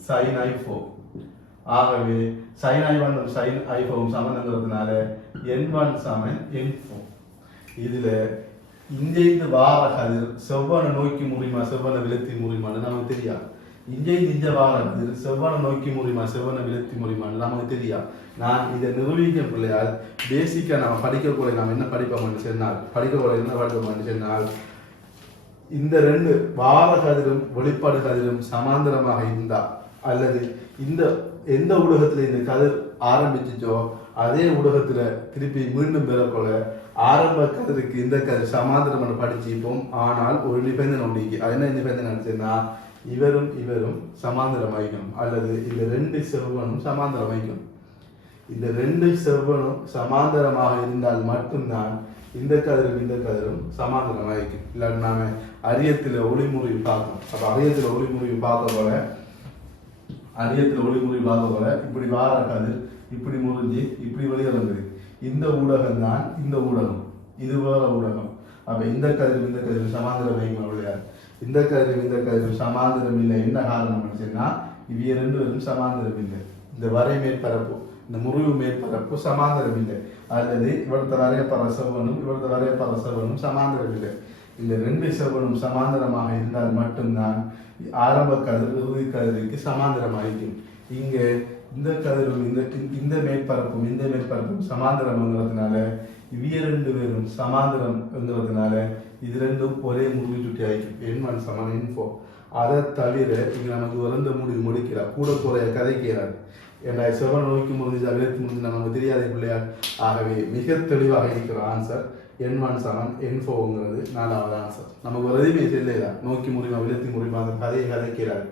sin I4. ஆகவே sin I1 sin I4 சமன்ங்கிறதுனால N1 சமன் N4. இதுல இந்த வார கதிர் செவ்வன நோக்கி முடியுமா செவ்வன விலத்தி முடியுமான்னு நமக்கு தெரியாது. இந்த வார கதிர் செவ்வன நோக்கி முடியுமா செவ்வன விலத்தி முடியுமான்னு நமக்கு தெரியாது. நான் இதை நிரூபிக்க பிள்ளையால் பேசிக்கா நம்ம படிக்கக்கூடிய நம்ம என்ன படிப்போம்னு சொன்னால் இந்த 2 வார கதிரும் வெளிப்பாடு கதிரும் சமாந்தரமாக இருந்தா அல்லது இந்த எந்த ஊடகத்துல இந்த கதிர் ஆரம்பிச்சுச்சோ அதே ஊடகத்துல திருப்பி மீண்டும் பெறப்போல ஆரம்ப கதிருக்கு இந்த கதிர் சமாந்தரம் படிச்சுப்போம். ஆனால் ஒரு நிபந்தனை உண்டு. அது என்ன நிபந்தனை சொன்னா இவரும் சமாந்தரம் வைக்கணும் அல்லது இந்த 2 செவ்வனும் சமாந்தரம் வைக்கணும். இந்த 2 செவ்வனும் சமாந்தரமாக இருந்தால் மட்டும்தான் இந்த கதிரும் சமாந்தரமாக இருக்கும். இல்லாட்டி நாம அரியத்தில் ஒளிமுறை பார்க்கணும். அப்போ அரியத்தில் ஒளிமுறை பார்க்க போல இப்படி வார கதிர் இப்படி முறிஞ்சு இப்படி வெளியிறங்குது. இந்த ஊடகம் தான் இந்த ஊடகம், இது வேற ஊடகம். அப்ப இந்த கதிர் சமாந்திரம் வைக்கணும் இல்லையா? இந்த கதிர் சமாந்திரம் இல்லை. என்ன காரணம் சொன்னா இவைய ரெண்டு பேரும் சமாந்திரம் இல்லை. இந்த வரை மேற்பரப்பு, இந்த முறிவு மேற்பரப்பு சமாந்திரம் இல்லை. அல்லது இவரது வரையப்பற செவ்வனும் சமாந்திரம் இல்லை. இந்த ரெண்டு செவ்வனும் சமாந்திரமாக இருந்தால் மட்டும்தான் ஆரம்ப கதிர் இறுதி கதிருக்கு சமாந்திரமாയിരിக்கும். இங்க இந்த கதிரும் இந்த மேற்பரப்பும் சமாந்திரம்ங்கிறதுனால இவைய ரெண்டு பேரும் சமாந்திரம்ங்கிறதுனால இது ரெண்டும் ஒரே முடிவு சுட்டி ஆயிக்கும். N1 = N4. அதை தவிர இங்க நமக்கு வளர்ந்த முடிவு முடிக்கிறார், கூட குறைய கதைக்கிறார். ஏன்னா செவன் நோக்கி முடிஞ்சு அவிழ்த்து முடிஞ்சு நமக்கு தெரியாத பிள்ளையார். ஆகவே மிக தெளிவாக இருக்கிற ஆன்சர் N1 = N4ங்கிறது 4வது ஆன்சர். நமக்கு ஒரு எதுவுமே இல்லையா, நோக்கி முடியுமா விழுத்தி முடியுமா அந்த கதையை கதைக்கிறார்.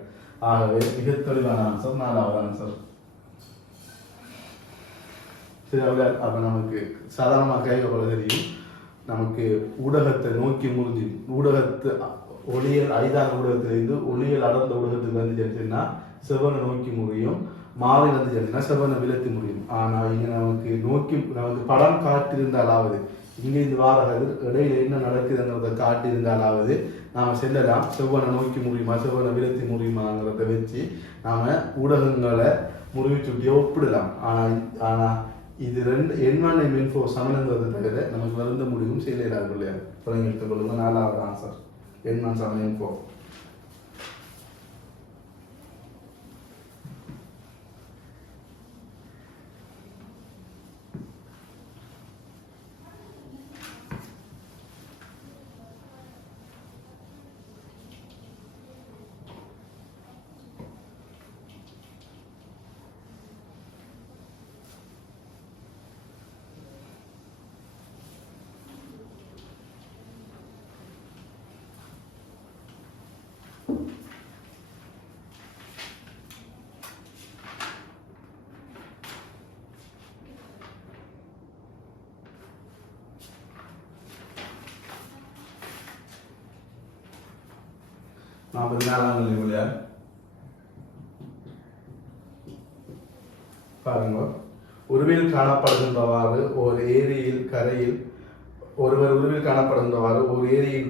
ஆகவே மிக தெளிவான ஆன்சர் 4வது ஆன்சர். சரி, அவ்வளோ. அப்போ நமக்கு சாதாரணமாக கைகளை தெரியும், நமக்கு ஊடகத்தை நோக்கி முறிஞ்சு ஊடகத்து ஒளியல் ஐதான ஊடகத்திலிருந்து ஒளியல் அடர்ந்த ஊடகத்துக்கு வந்து சென்றுன்னா செவனை நோக்கி முடியும், மாறி வந்து சென்றுன்னா செவனை விலத்தி முடியும். ஆனால் இங்கே நமக்கு படம் காட்டியிருந்தாலாவது, இங்கே இந்த வாரகதிர் இடையில என்ன நடக்குதுன்றதை காட்டியிருந்தாலாவது நாம் செல்லலாம். செவ்வனை நோக்கி முடியுமா செவ்வனை விலத்தி முடியுமாங்கிறத வச்சு நாம் ஊடகங்களை முறிவு சுட்டியை ஒப்பிடலாம். ஆனால் இது ரெண்டு N1 N4 சமனங்கிறது தவிர நமக்கு வருந்த முடிவும் செய்யலாது இல்லையா? தொடங்கி எடுத்துக் கொள்ளுங்க. 4வது ஆன்சர் N1 = N4. நாம் இல்லையா பாருங்க. உருவில் காணப்படுகின்றவாறு ஒரு ஏரியில்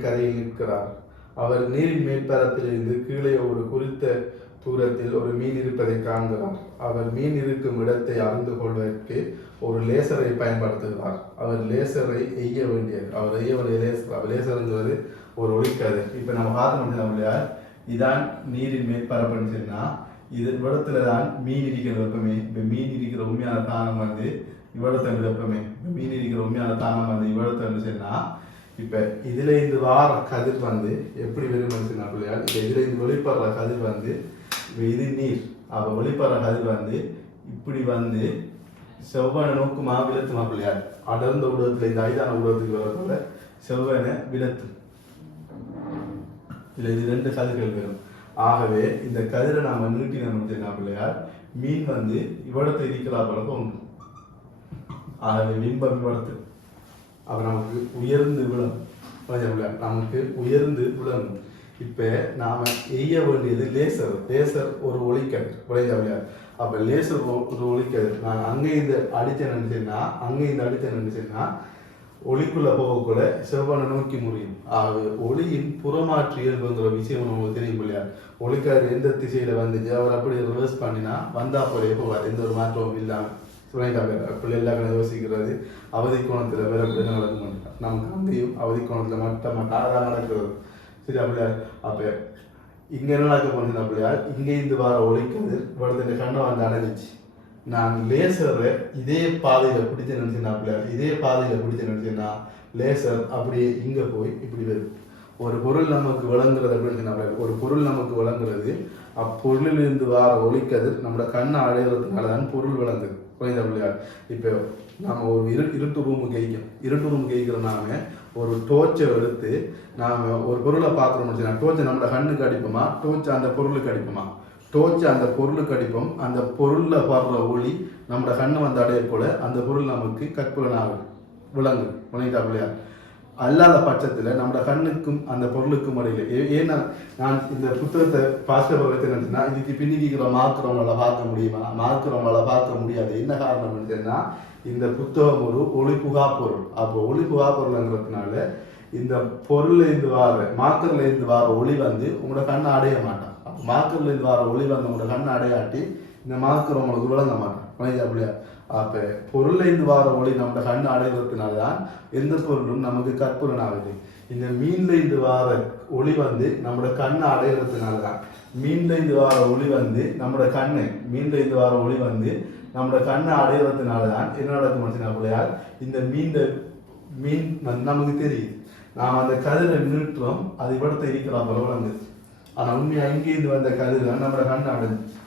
கரையில் நிற்கிறார். அவர் நீரின் மேற்பரப்பிலிருந்து கீழே ஒரு குறித்த தூரத்தில் ஒரு மீன் இருப்பதை காண்கிறார். அவர் மீன் இருக்கும் இடத்தை அறிந்து கொள்வதற்கு ஒரு லேசரை பயன்படுத்துகிறார். அவர் லேசரை எய்ய வேண்டிய லேசர்ங்கிறது ஒரு ஒளிக்கதிர். இப்போ நம்ம பார்த்தோம் இல்லையா, இதான் நீரின் மேற்பரப்புன்னு சொன்னா இது இவ்விடத்துல தான் மீன் இருக்கிற வெப்பமே. இப்போ மீன் இருக்கிற உண்மையான தானம் வந்து இவ்விடத்தண்டு வெப்பமே. மீன் இருக்கிற உண்மையான தானம் வந்து இவ்விடத்தண்டு சொன்னா இப்போ இதுல இருந்து வார கதிர் வந்து எப்படி வெளிப்படுத்தினா பிள்ளையா, இப்போ இதுல இருந்து வெளிப்படுற கதிர் வந்து இது நீர். அப்போ வெளிப்படுற கதிர் வந்து இப்படி வந்து செவ்வனை நோக்குமா விலத்துமா பிள்ளையா, அடர்ந்த ஊடகத்துல இந்த ஐதான ஊடகத்துக்கு வரக்குள்ள செவ்வனை விலத்து. இதுல இது ரெண்டு கதிர்கள் வரும். ஆகவே இந்த கதிரை நாம நீட்டினா பிள்ளையார் மீன் வந்து இவ்விடத்தை இருக்கிறா போல தோன்றும். ஆகவே பிம்பம் இவ்விடத்து அப்ப நமக்கு உயர்ந்து விளங்கும். இப்ப நாம எய்ய வேண்டியது லேசர் ஒரு ஒளிக்கதிர் விளையாடு. அப்ப லேசர் ஒரு ஒளிக்கதிர் நான் அங்கே இந்த அடித்தேன்னு சொன்னா ஒளிக்குள்ள போகக்கூட செவ்வனை நோக்கி முடியும். ஆகவே ஒளியின் புறமாற்று இயல்புங்கிற விஷயம் நமக்கு தெரியும் இல்லையா. ஒளிக்காரர் எந்த திசையில வந்துச்சு அவர் அப்படி ரிவர்ஸ் பண்ணினா வந்தா போலே போவார், எந்த ஒரு மாற்றமும் இல்லாமல். அப்படி எல்லாருக்கும் யோசிக்கிறது அவதி கோணத்துல வேற எப்படி நடக்க மாட்டேன், நமக்கு அங்கேயும் அவதி கோணத்துல மட்டும் அதான் நடக்கிறது. சரி அப்படியா. அப்ப இங்க என்ன நடக்க போனது அப்படியா, இங்கே இந்த வார ஒளிக்கதிர் இவ்வளவு கண்ணை வந்து அடைஞ்சிச்சு. நான் லேசரை இதே பாதையில பிடிச்ச நினைச்சேன்னா லேசர் அப்படியே இங்க போய் இப்படி வருது. ஒரு பொருள் நமக்கு விளங்குறது அப்படின்னு சொன்னா அப்பொருளிலிருந்து வார ஒளிக்கதிர் நம்மளோட கண்ணை அடைகிறதுனாலதான் பொருள் விளங்குது. புரியுதா பிள்ளையா? இப்போ நாம ஒரு இருட்டு ரூம் கேட்கிறோம். ஒரு டோர்ச்சை எடுத்து நாம ஒரு பொருளை பார்க்குறோம்னு டோர்ச்சை நம்மளோட கண்ணுக்கு அடிப்போமா, டோர்ச்சை அந்த பொருளுக்கு அடிப்போமா? டோர்ச்சை அந்த பொருளுக்கு அடிப்போம். அந்த பொருளில் படுற ஒளி நம்மளோட கண்ணை வந்து அடைய போல அந்த பொருள் நமக்கு கற்புலன் ஆகுது. விளங்குது பிள்ளையார். அல்லாத பட்சத்தில் நம்ம கண்ணுக்கும் அந்த பொருளுக்கும் இடையில ஏன்னா நான் இந்த புத்தகத்தை பாஸ்டர் நினைச்சுன்னா இதுக்கு பின்னிக்கிற மார்க்கிறவங்கள பார்க்க முடியுமா? மார்க்கிறவங்கள பார்க்க முடியாது. என்ன காரணம் சொன்னா இந்த புத்தகம் ஒரு ஒளிபுகா பொருள். அப்போ ஒளிபுகா பொருள்ங்கிறதுனால இந்த பொருள்ல இருந்து வார மார்க்கர்ல இருந்து வார ஒளி வந்து உங்களோட கண்ணை அடைய மாட்டான். அப்போ மார்க்கர்ல இருந்து வார ஒளி வந்து உங்களோட கண்ணை அடையாட்டி இந்த மார்க்கர் உங்களுக்கு விளங்க மாட்டான். அப்படியா? அப்ப பொருள்ல இருந்து வார ஒளி நம்ம கண்ணு அடைகிறதுனாலதான் எந்த பொருளும் நமக்கு கற்புலன் ஆகுது. இந்த மீன்ல இருந்து வார ஒளி வந்து நம்மளோட கண்ணை அடைகிறதுனாலதான். மீன்ல இருந்து வார ஒளி வந்து நம்மளோட கண்ணு மீன்ல இருந்து வார ஒளி வந்து நம்மளோட கண்ணை அடைகிறதுனாலதான் என்ன நடக்கும் பிள்ளையால் இந்த மீன் நமக்கு தெரியுது. நாம் அந்த கதிரை நிறுத்துறோம், அது இவ்வளத்தை இருக்கிறா போல வளர்ந்து. ஆனா உண்மையா இங்கேருந்து வந்த கதிரை நம்மளோட கண்ணை அடைஞ்சு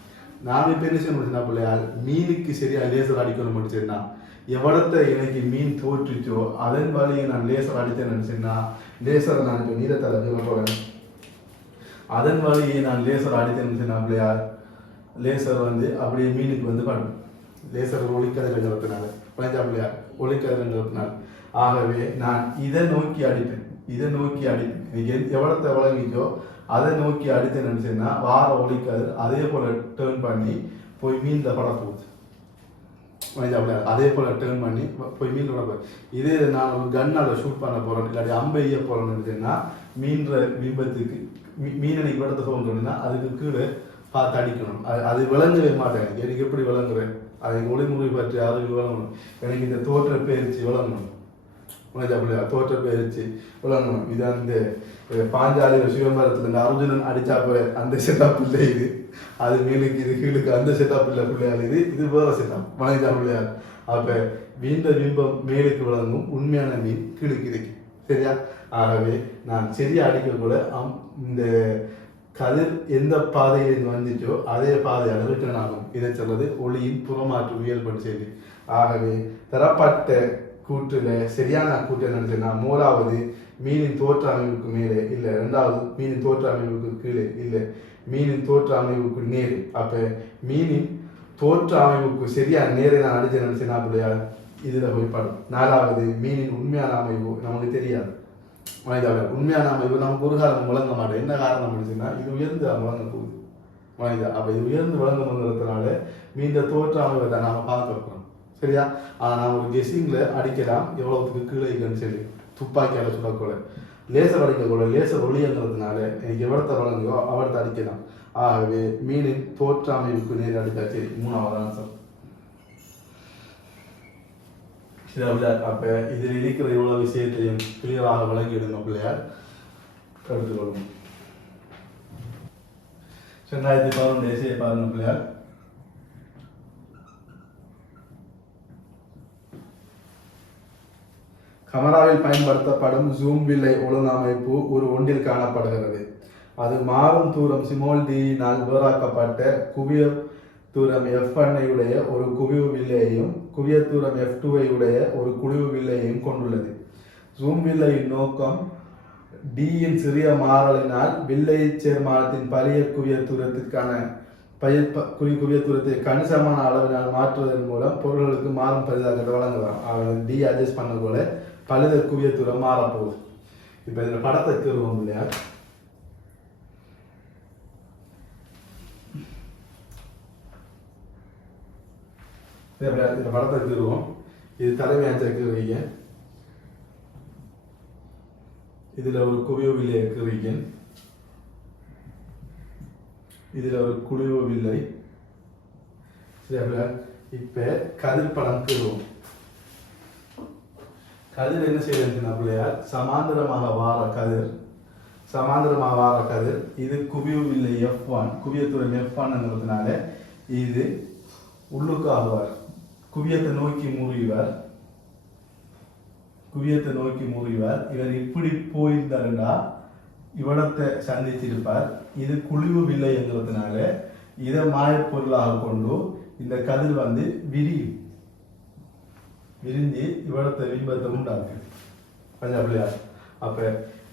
நாம இப்ப என்ன செய்ய பிள்ளையால் மீனுக்கு சரியா லேசர் அடிக்கணும் முடிச்சுன்னா எவ்வளத்தை எனக்கு மீன் தோற்றுச்சோ அதன் வழியை நான் லேசர் அடித்தேன்னு நினைச்சேன்னா லேசரை நான் இப்போ நீரத்தலை போறேன். அதன் வழியை நான் லேசர் அடித்தேன்னு பிள்ளையார் லேசர் வந்து அப்படியே மீனுக்கு வந்து பண்ணும். லேசர் ஒளிக்கதிரங்கிறதுனால பிள்ளையார் ஒளிக்கதிரங்கிறதுனால. ஆகவே நான் இதை நோக்கி அடிப்பேன். நீங்க எவ்வளத்தை வழங்கிச்சோ அதை நோக்கி அடித்து நினைச்சேன்னா வார ஒழிக்காது அதே போல டேர்ன் பண்ணி போய் மீன்ல பட போகுது. அதே போல டேர்ன் பண்ணி போய் மீன்ல பட போகுது. இதே நான் ஒரு கன்னால ஷூட் பண்ண போறேன் இல்லாட்டி அம்பைய போறேன்னு நினைச்சேன்னா மீன்ற பிம்பத்துக்கு மீனனை இடத்த தோன்றா அதுக்கு கீழே பார்த்து அடிக்கணும். அது விளங்கவே மாட்டேன். எனக்கு எப்படி விளங்குறேன்? அதுக்கு ஒளிமுறை பற்றி அறிவு விளங்கணும். எனக்கு இந்த தோற்ற பயிற்சி விளங்கணும். தோற்ற பயிற்சி விளங்கணும். இது அந்த பாஞ்சாலி சிவமரத்துல இந்த அர்ஜுனன் அடிச்சா போய் அந்த செட்டப் இல்லை. இது அது மீனுக்கு இது கீழுக்கு அந்த செட்டப் இல்லை பிள்ளையார். இது வேற செட்டப் மனிதா பிள்ளையார். அப்ப வீண்ட பிம்பம் மேலுக்கு விளங்கும், உண்மையான மீன் கீழுக்கு இருக்கு. சரியா? ஆகவே நான் சரியா அடிக்க கூட இந்த கதிர் எந்த பாதையில் வந்துச்சோ அதே பாதையாக ரிட்டர்ன் ஆகும். இதை சொல்றது ஒளியின் புறமாற்று இயல்பு செய்தி. ஆகவே தரப்பட்ட கூற்றுல சரியான கூற்று என்னன்னா முதலாவது மீனின் தோற்ற அமைவுக்கு மேலே இல்லை, இரண்டாவது மீனின் தோற்ற அமைவுக்கு கீழே இல்லை, மீனின் தோற்ற அமைவுக்கு நேரு. அப்ப மீனின் தோற்ற அமைவுக்கு சரியான நேரை நான் அடிச்சு நினைச்சேன்னா பிள்ளையார் இதுல போய் படும். நாலாவது மீனின் உண்மையான அமைவு நமக்கு தெரியாது. உண்மையான அமைவு நமக்கு ஒரு காரணம் விளங்க மாட்டேன். என்ன காரணம் அப்படின்னா இது உயர்ந்து வழங்க போகுது மனிதா. அப்ப இது உயர்ந்து வழங்குறதுனால மீண்ட தோற்ற அமைவை தான் நாம பார்க்க போறோம். சரியா? நான் ஒரு கெஸிங்ல அடிக்கலாம் எவ்வளவுக்கு கீழே இல்லைன்னு சொல்லி துப்பாக்கியால சுடக்கூட லேசர் அடிக்கக்கூட லேசர் ஒளியங்கிறதுனால எனக்கு எவ்வளத்தை வழங்குதோ அவர்த்த அடிக்கலாம். ஆகவே மீனின் தோற்ற அமைவுக்கு நேர் அடித்தா சரி. மூணாவது ஆன்சர். அப்ப இதில் இருக்கிற இவ்வளவு விஷயத்தையும் கிளியராக விளங்கிடுங்க பிள்ளையார் கருத்துக்கொள்ளும். 2011 தேசிய பாருங்க பிள்ளையார். கமராவில் பயன்படுத்தப்படும் ஜூம் வில்லை ஒழுங்கமைப்பு ஒரு ஒன்றில் காணப்படுகிறது. அது மாறும் தூரம் சிமோல் டியினால் வேறாக்கப்பட்ட குவிய தூரம் F1 உடைய ஒரு குவிவு வில்லையையும் குவிய தூரம் F2 உடைய ஒரு குழிவு வில்லையையும் கொண்டுள்ளது. ஜூம் வில்லையின் நோக்கம் டியின் சிறிய மாறலினால் வில்லை சேர்மானத்தின் பழைய குவிய தூரத்திற்கான குவிய தூரத்தை கணிசமான அளவினால் மாற்றுவதன் மூலம் பொருள்களுக்கு மாறும் பரிதாக்கத்தை வழங்கலாம். டி அட்ஜஸ்ட் பண்ண போல பழுத குவிய தூரம் மாறப்போகுது. இப்ப இதுல படத்தை தருவோம் இல்லையா? இந்த படத்தை தருவோம். இது தலைமையாச்ச இதுல ஒரு குவிய வில்லை இருக்கிறீங்க, இதுல ஒரு குழிவு வில்லை. இப்ப கதிர் படம் தருவோம். கதிர் என்ன செய்யறதுன்னா பிள்ளையார் சமாந்தரமாக வார கதிர் இது குவியவில்லை F1 குவியத்துடன் F1ங்கிறதுனால இது உள்ளுக்கு ஆகுவார். குவியத்தை நோக்கி மூறிவார். இவர் இப்படி போயிருந்தாருன்னா இவடத்தை சந்திச்சிருப்பார். இது குழிவு வில்லை என்கிறதுனால இதை மாயப்பொருளாக கொண்டு இந்த கதிர் வந்து விரிஞ்சு இவடத்தை பிம்பத்தை உண்டாக்கு பிள்ளையார். அப்ப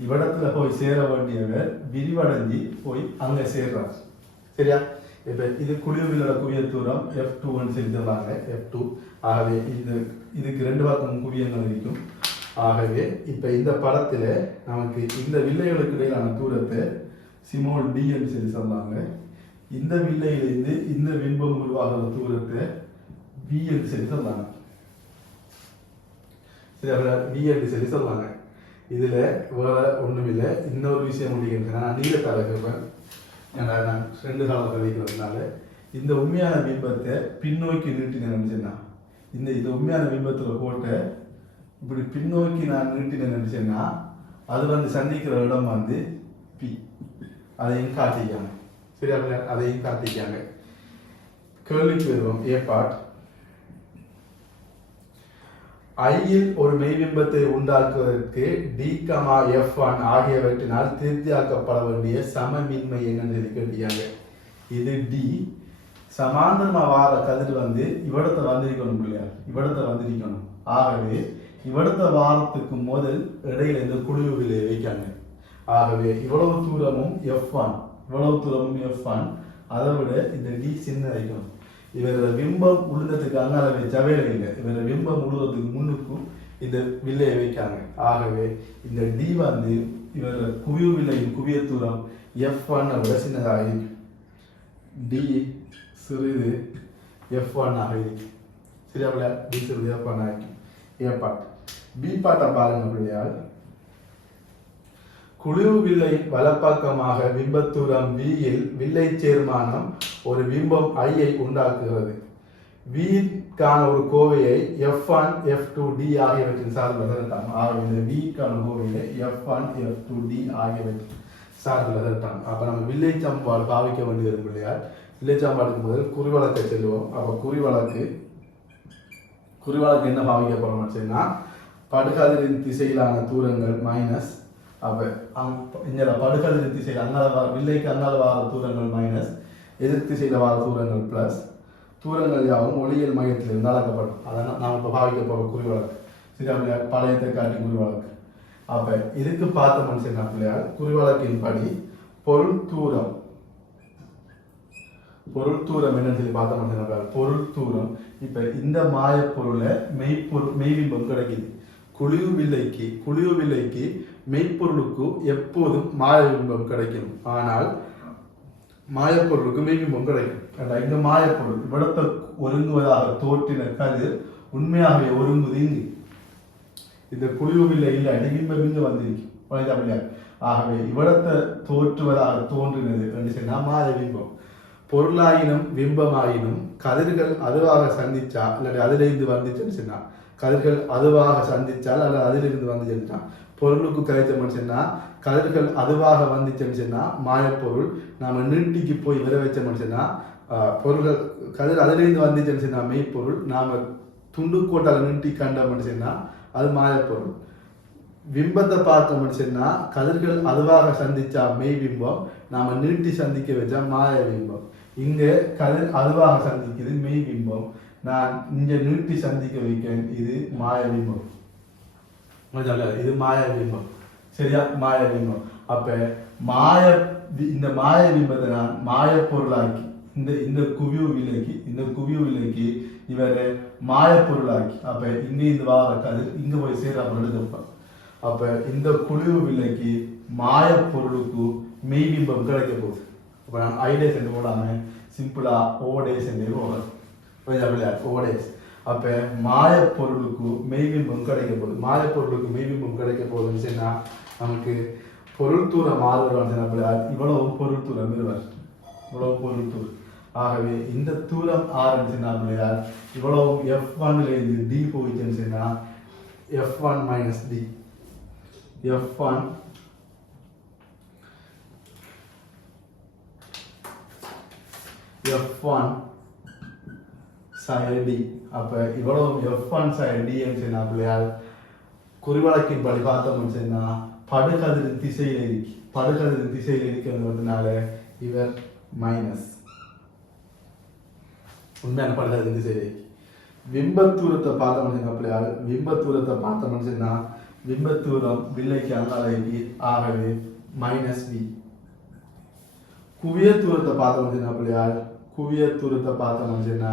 இவடத்துல போய் சேர வேண்டியவர் விரிவடைஞ்சி போய் அங்க சேர்றார். சரியா? இப்போ இது குளிர்வில்லோட குவிய தூரம் F2ன்னு செஞ்சிடலாங்க F2. ஆகவே இதுக்கு ரெண்டு பக்கம் குவியங்கள் இருக்கும். ஆகவே இப்போ இந்த படத்தில் நமக்கு இந்த வில்லைகளுக்கு இடையிலான தூரத்தை ஸ்மால் d என்று சொல்லி சொன்னாங்க. இந்த வில்லையிலிருந்து இந்த பிம்பம் உருவாகிற தூரத்தை v என்று சொல்லி சொன்னாங்க. சரி, v என்று சொல்லி சொன்னாங்க. இதில் வேற ஒன்றும் இல்லை. இன்னொரு விஷயம் முடிக்கிறேன். நான் நீளத்தை அழைக்கிறேன். ஏன்னா நான் 2 காலத்தில் வைக்கிறதுனால இந்த உண்மையான பிம்பத்தை பின்னோக்கி நீட்டினேன்னு சொன்னா இந்த உண்மையான பிம்பத்தில் போட்டு இப்படி பின்னோக்கி நான் நீட்டினேன்னு சொன்னா அது சந்திக்கிற இடம் பி. அதையும் காட்டிக்காங்க. சரி, அதையும் காட்டிக்காங்க. கேள்விக்கு வருவோம். ஏ பார்ட். ஐயில் ஒரு மெய்பிம்பத்தை உண்டாக்குவதற்கு D,F1 ஆகியவற்றினால் திருப்தியாக்கப்பட வேண்டிய சமமின்மை என்னன்னு கேட்டீங்க. இது D. சமாந்தரமா வார கதிர் இவ்விடத்தை வந்திருக்கணும் இல்லையா? இவ்விடத்தை வந்திருக்கணும். ஆகவே இவ்விடத்த வாரத்துக்கு முதல் இடையில இந்த குழிவு விலையை வைக்காங்க. ஆகவே இவ்வளவு தூரமும் F1, அதை விட இந்த D சின்ன வைக்கணும். இவரோட பிம்பம் உழுந்ததுக்கு அங்கால வச்சவே இல்லை. இவரோட பிம்பம் உழுவதுக்கு முன்னுக்கும் இந்த வில்லையை வைக்காங்க. ஆகவே இந்த D இவரோட குவிவு வில்லையின் குவிய தூரம் F1 விட சின்னதாக இருக்கு. D சிறிது F1 ஆக இருக்கு. சரியாவில் D சிறிது F1 ஆகிருக்கு. ஏ பாட். பி பாட்டை பாருங்க பிள்ளையால். குழிவு வில்லை வலப்பக்கமாக பிம்பத்தூரம் V-யில் வில்லை சேர்மானம் ஒரு பிம்பம் I-ஐ உண்டாக்குகிறது. V-க்கான ஒரு கோவையை F1, F2D ஆகியவற்றின் சார்பில் தரட்டாங்க. ஆகவே இந்த V-க்கான கோவையை F1, F2D ஆகியவற்றின் சார்பில் தரட்டாங்க. அப்போ நம்ம வில்லை சமன்பாடு பாவிக்க வேண்டியது இல்லையா? வில்லை சமன்பாடுக்கு முதல் குறிவழக்கை செல்வோம். அப்போ குறிவழக்கு என்ன பாவிக்க போறோம்னு சொன்னா படுகதிரின் திசையிலான தூரங்கள் மைனஸ். அப்போ இங்கே படுகதிரின் திசையில் அங்கால வில்லைக்கு அங்கால வார தூரங்கள் மைனஸ், எதிர் திசையில் வார தூரங்கள் பிளஸ். தூரங்கள் யாவும் ஒளியியல் மையத்திலிருந்து அளக்கப்படும். அதான் நாம் இப்போ பாவிக்க போகிற குறிவழக்கு. சரி, பழையத்தை காட்டி குறிவழக்கு. அப்போ இதுக்கு பார்த்த மனுஷன் பிள்ளையார் குறிவழக்கின் படி பொருள் தூரம் என்னன்னு சொல்லி பார்த்த மனுஷன் பொருள் தூரம். இப்போ இந்த மாயப்பொருளை மெய்பிம்பம் கிடைக்குது. குழிவு வில்லைக்கு மெய்ப்பொருளுக்கு எப்போதும் மாயபிம்பம் கிடைக்கும். ஆனால் மாயப்பொருளுக்கு மெய்பிம்பம் கிடைக்கும். இந்த மாயப்பொருள் இவ்விடத்தை ஒருங்குவதாக தோற்றின கதிர் உண்மையாகவே ஒருங்குது இங்கு. இந்த குழிவு வில்லை இல்லை அடிபிம்பம் இங்கு வந்திருக்கு. ஆகவே இவ்விடத்தை தோற்றுவதாக தோன்றினது என்று சொன்னால் மாயபிம்பம். பொருளாயினும் பிம்பமாயினும் கதிர்கள் அதுவாக சந்திச்சா அல்லது அதிலிருந்து வந்துச்சுன்னு சொன்னா கதிர்கள் அதுவாக சந்திச்சால் அல்லது அதிலிருந்து வந்துச்சுன்னா பொருளுக்கு கிடைச்ச மனுஷன்னா கதிர்கள் அதுவாக வந்துச்சுன்னு சொன்னா மாயப்பொருள். நாம நீட்டிக்கு போய் விர வச்ச மனுஷன்னா பொருள்கள் கதிர் அதிலிருந்து வந்துச்சுன்னு சொன்னா மெய்ப்பொருள். நாம துண்டுக்கோட்டால் நீட்டி கண்ட மனுஷன்னா அது மாயப்பொருள். பிம்பத்தை பார்த்த மனுஷன்னா கதிர்கள் அதுவாக சந்திச்சா மெய்பிம்பம், நாம நீட்டி சந்திக்க வச்சா மாய பிம்பம். இங்க கதிர் அதுவாக சந்திக்குது மெய்பிம்பம், நான் இங்க நீட்டி சந்திக்க வைக்கிறேன் இது மாயபிம்பம். இது மாயபிம்பம். சரியா? மாயபிம்பம். அப்ப இந்த மாயபிம்பத்தை நான் மாய பொருளாக்கி இந்த குவிவு விலைக்கு இவரை மாய பொருளாக்கி அப்ப இங்க இந்த வார கதிர் இங்க போய் சேர எழுதப்பேன். அப்ப இந்த குழிவு விலைக்கு மாய பொருளுக்கு மெய்பிம்பம் கிடைக்க போகுது. அப்ப நான் ஐடேஸ் என்று போடாம சிம்பிளா ஓடேஸ் என்று போடுறேன். ஓடேஸ். அப்ப மாய பொருளுக்கு மெய்பிம்பம் கிடைக்க போகுது. மாய பொருளுக்கு மெய்பிம்பம் கிடைக்க போகுதுன்னு சொன்னா நமக்கு பொருள் தூரம் மாறுவார். இவ்வளவு பொருள் தூரம் இருவார். இவ்வளவு பொருள் தூரம். ஆகவே இந்த தூரம் ஆரம்பிச்சு நான் இவ்வளவு F1 இருந்து D போயிடுச்சுன்னு சொன்னா F1 minus D. F1 sin D. அப்ப இவ்வளவு F1 sin D என்று சொன்னா பிள்ளையால் குறிவழக்கின் படி பார்த்தோம்னு சொன்னா படுகதிரின் திசையில் இருக்கிறதுனால இவர் மைனஸ். உண்மையான படுகதிரின் திசையில் பிம்பத்தூரத்தை பார்த்தோம்னு பிள்ளையால் பார்த்தோம்னு சொன்னா பிம்பத்தூரம் வில்லைக்கு அங்காலைக்கு. ஆகவே மைனஸ் V. குவிய தூரத்தை பார்த்தோம்னா பிள்ளையால் குவிய தூரத்தை பார்த்தோம்னா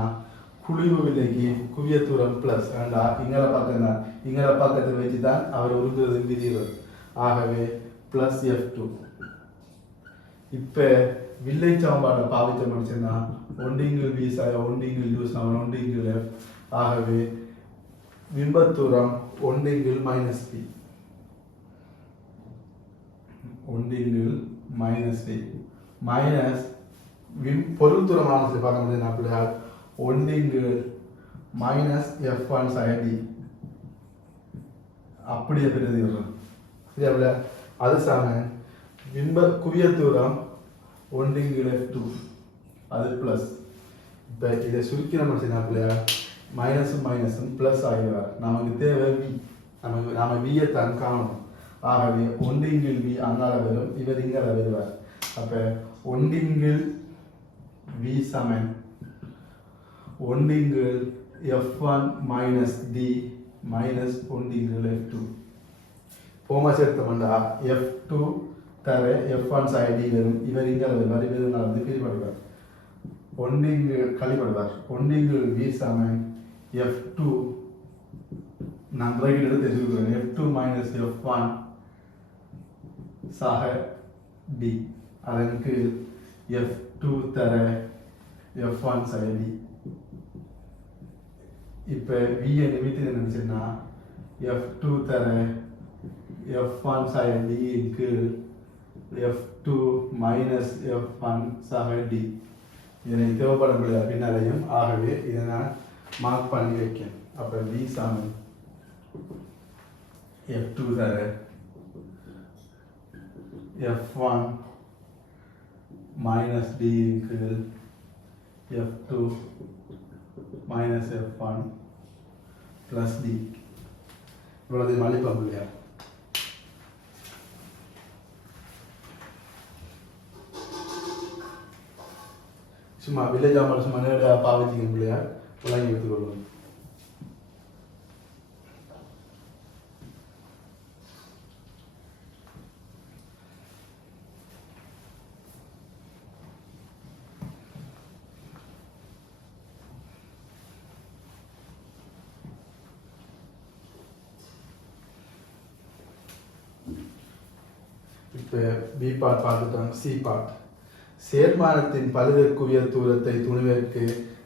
குழிவு விலைக்கு குவிய தூரம் பிளஸ் வேண்டா இங்கல பக்கத்தில் வச்சு தான் அவர் உருகுறது விதிகள். ஆகவே பிளஸ் F2. இப்போ வில்லை சமன்பாட்டை பாவிச்ச முடிச்சுன்னா ஒன்றிங்கில் V ஒன்றிங்கில் U ஒன்றிங்கில் F. ஆகவே பிம்பத்தூரம் ஒன்றிங்கில் -P ஒன்றிங்கில் -P மைனஸ் பொருள் தூரமானது பார்க்க முடியுது அப்படியால் ஒன்றிங்கில் -F1 sin D அப்படியே பிரதிகிறோம். சரியா? அது சமன் பிம்ப குவிய தூரம் ஒன்றிங்கில் F2 அது பிளஸ். இப்போ இதை சுருக்கி நம்ம செய்யப்பிள்ளையா மைனஸும் மைனஸும் பிளஸ் ஆகிடுவார். நமக்கு தேவை V. நம்ம வியை தான் காணணும். ஆகவே ஒன்றிங்கில் V அங்கால வரும், இவர் இங்கால வருவார். அப்போ ஒன்றிங்கில் V சமன் ஒன்றிங்கில் F1 மைனஸ் D மைனஸ் ஒன்றிங்கில் F2. போமா சேர்த்தோம்னா F2 தர F1 sin D வரும், இவர் இங்கால வருவார், இவர் வந்து பிரிப்படுவார். ஒன்றிங்கில் கழிப்படுவார். ஒன்றிங்கில் V சமன் F2 நான் பிராக்கெட் எடுத்து எழுதுகிறேன். F2 மைனஸ் F1 சக D. அதற்கு F2 தர F1 sin D. இப்போ V நிமித்தம் நினைச்சுன்னா F2 தர F1 sin D இருக்கு F2 மைனஸ் F1 சக D. இதனை தேவைப்பட முடியாது பின்னாலையும். ஆகவே இதை நான் மார்க் பண்ணி வைக்கேன். அப்போ V சமன் F2 தர F1 minus D equal F2 minus F1 plus D. இவ்வளவு மலிப்பம் இல்லையா? சும்மா வில்லேஜ் ஆமல் சும்மா நேரடியாக பாவிச்சிங்க இல்லையா? விளங்கி எடுத்துக்கொள்ளும். இப்போ பி பார்ட் பார்த்துட்டோம். சி பார்ட் சேர்மானத்தின் பழுதற்குவிய தூரத்தை துணிவதற்கு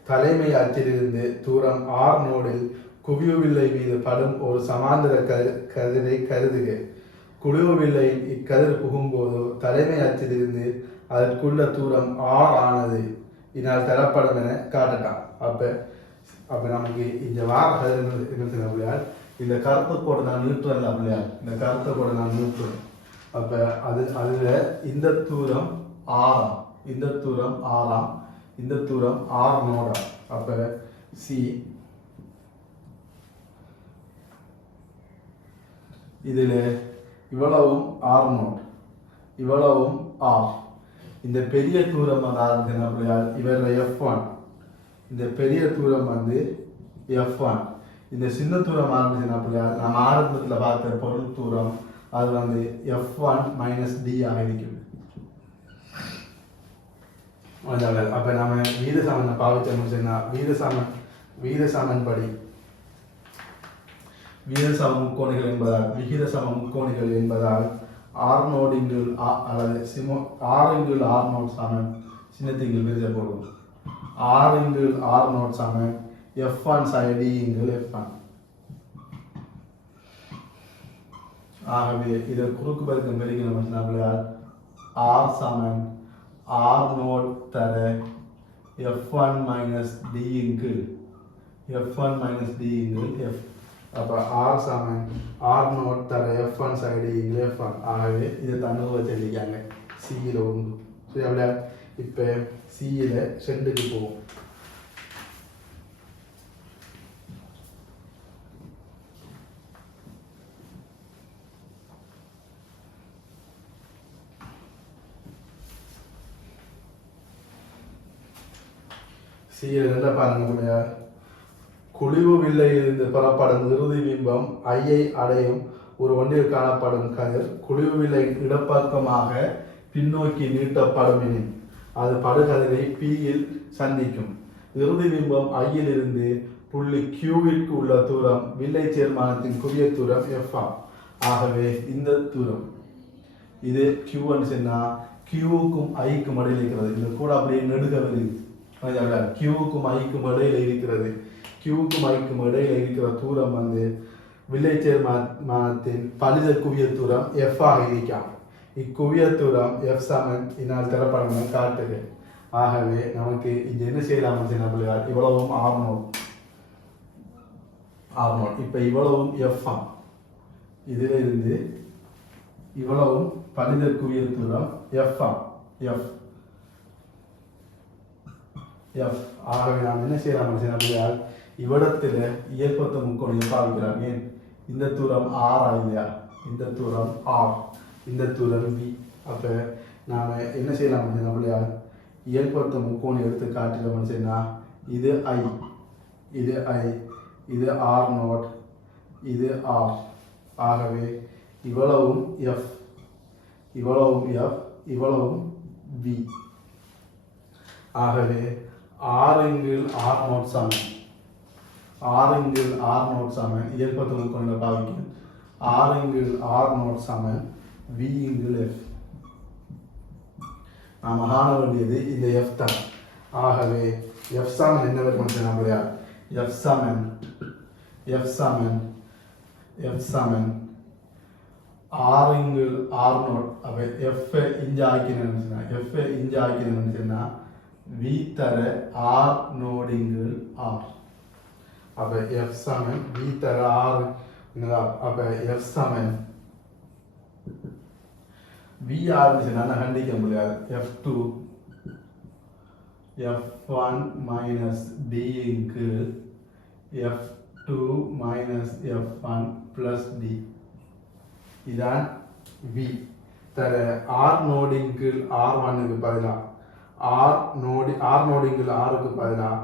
தலைமை அச்சிலிருந்து தூரம் R நோடில் குவியவில்லை மீது படும் ஒரு சமாந்தர கதிரை கருதுக. குவியவில்லையின் இக்கதிர் புகும்போது தலைமை அச்சிலிருந்து அதற்குள்ள தூரம் R ஆனது இதனால் தரப்படும் என காட்டலாம். அப்போ நமக்கு இந்த வார கதிர் என்ன இந்த கருத்தை கோடு நான் நியூட்ரல் அப்படியா? இந்த கருத்தை கோடு நான் நியூட்ரல். அப்போ அதில் இந்த தூரம் ஆறாம், இந்த தூரம் ஆறாம், இந்த தூரம் R நோடாம். அப்போ சி இதில் இவ்வளவும் R நோட், இவ்வளவும் R. இந்த பெரிய தூரம் வந்து ஆரம்பிச்சு அப்படியா? இவரில் F1. இந்த பெரிய தூரம் வந்து F1. இந்த சின்ன தூரம் ஆரம்பிச்சு அப்படியா? நம்ம ஆரம்பத்தில் பார்த்த பொருள் தூரம் அது வந்து F1 மைனஸ் D ஆக இருக்குது. அப்போ நம்ம வீத சமனை பாவிச்சோம்னா வீத சமன்படி வீத சம முக்கோணிகள் என்பதால் விகித சம முக்கோணிகள் என்பதால் R நோட் இங்குள் அல்லது R இங்குள் R நோட் சமன் சின்னத்திங்கள் பிரிச்ச போடும். R இங்குள் R நோட் சமன் F1 sin D இங்குள் F1. ஆகவே இதை குறுக்கு பெருக்கம் பெருக்கணும். R சமன் R நோட் தர F1 minus D இன்கு F1 minus D இன்கு F. அப்போ R சமன் R நோட் தர F1 sin D இன்கு F1. ஆகவே இதை தன்னுவ சொல்லிக்காங்க. சியில் உண்டு. சரி அப்படியா? இப்போ சியில் செண்டுக்கு போவோம். சீரல்ல பாருங்க. குழிவு வில்லையிலிருந்து பெறப்படும் இறுதி பிம்பம் ஐயை அடையும் ஒரு ஒன்றில் காணப்படும் கதிர் குழிவு வில்லை இடப்பக்கமாக பின்னோக்கி நீட்டப்படும் எனின் அது படுகதிரை P-யில் சந்திக்கும். இறுதி பிம்பம் I-யிலிருந்து புள்ளி Q-விற்கு உள்ள தூரம் வில்லை சேர்மானத்தின் குவிய தூரம் F ஆகும். ஆகவே இந்த தூரம் இது Q சொன்னா Q-க்கும் I-க்கும் இடையில் இருக்கிறது. இந்த கூட அப்படியே நெடுக வருது. Q-க்கும் I-க்கும் இடையில் இருக்கிறது. Q-க்கும் I-க்கும் இடையில் இருக்கிற தூரம் வந்து வில்லை சேர்மானத்தின் பலித குவிய தூரம் F ஆக இருக்காம். இக்குவிய தூரம் F சமன் இனால் தரப்படணும் காட்டுது. ஆகவே நமக்கு இது என்ன செய்யலாம் பிள்ளையார், இவ்வளவும் R0 இப்போ இவ்வளவும் F ஆம். இதில் இருந்து இவ்வளவும் பலித குவிய தூரம் F ஆம். F ஆகவே நாம் என்ன செய்யலாம் பிள்ளையார், இவ்விடத்தில் இயற்பத்த முக்கோணம் பாவிக்கிறார். ஏன் இந்த தூரம் R இல்லையா, இந்த தூரம் R, இந்த தூரம் V. அப்போ நாம் என்ன செய்யலாம் பிள்ளையார், இயற்பத்த முக்கோணம் எடுத்து காட்டிலும் சொன்னா இது I, இது I, இது R0, இது R. ஆகவே இவ்வளவும் F, இவ்வளவும் F, இவ்வளவும் V. ஆகவே R/R0 சமன், R/R0 சமன் இயற்பத்த முக்கோணம் பாவிக்கும் R/R0 சமன் V/F. நாம் காண வேண்டியது இந்த F தான். ஆகவே F சமன் என்ன வரும் நம்மளுடைய F சமன் R/R0. அப்போ F இஞ்சு ஆக்கினா V தர R/R. அப்போ F சமன் V தர R. அப்போ F சமன் V ஆரம்பிச்சுன்னா கண்டிக்க முடியாது. F2 F1 மைனஸ் D இங்கு F2 minus F1 plus D. இதான் V தர R நோடிங்கு R1க்கு பதிலாக R நோடிங்கு Rக்கு பதிலாக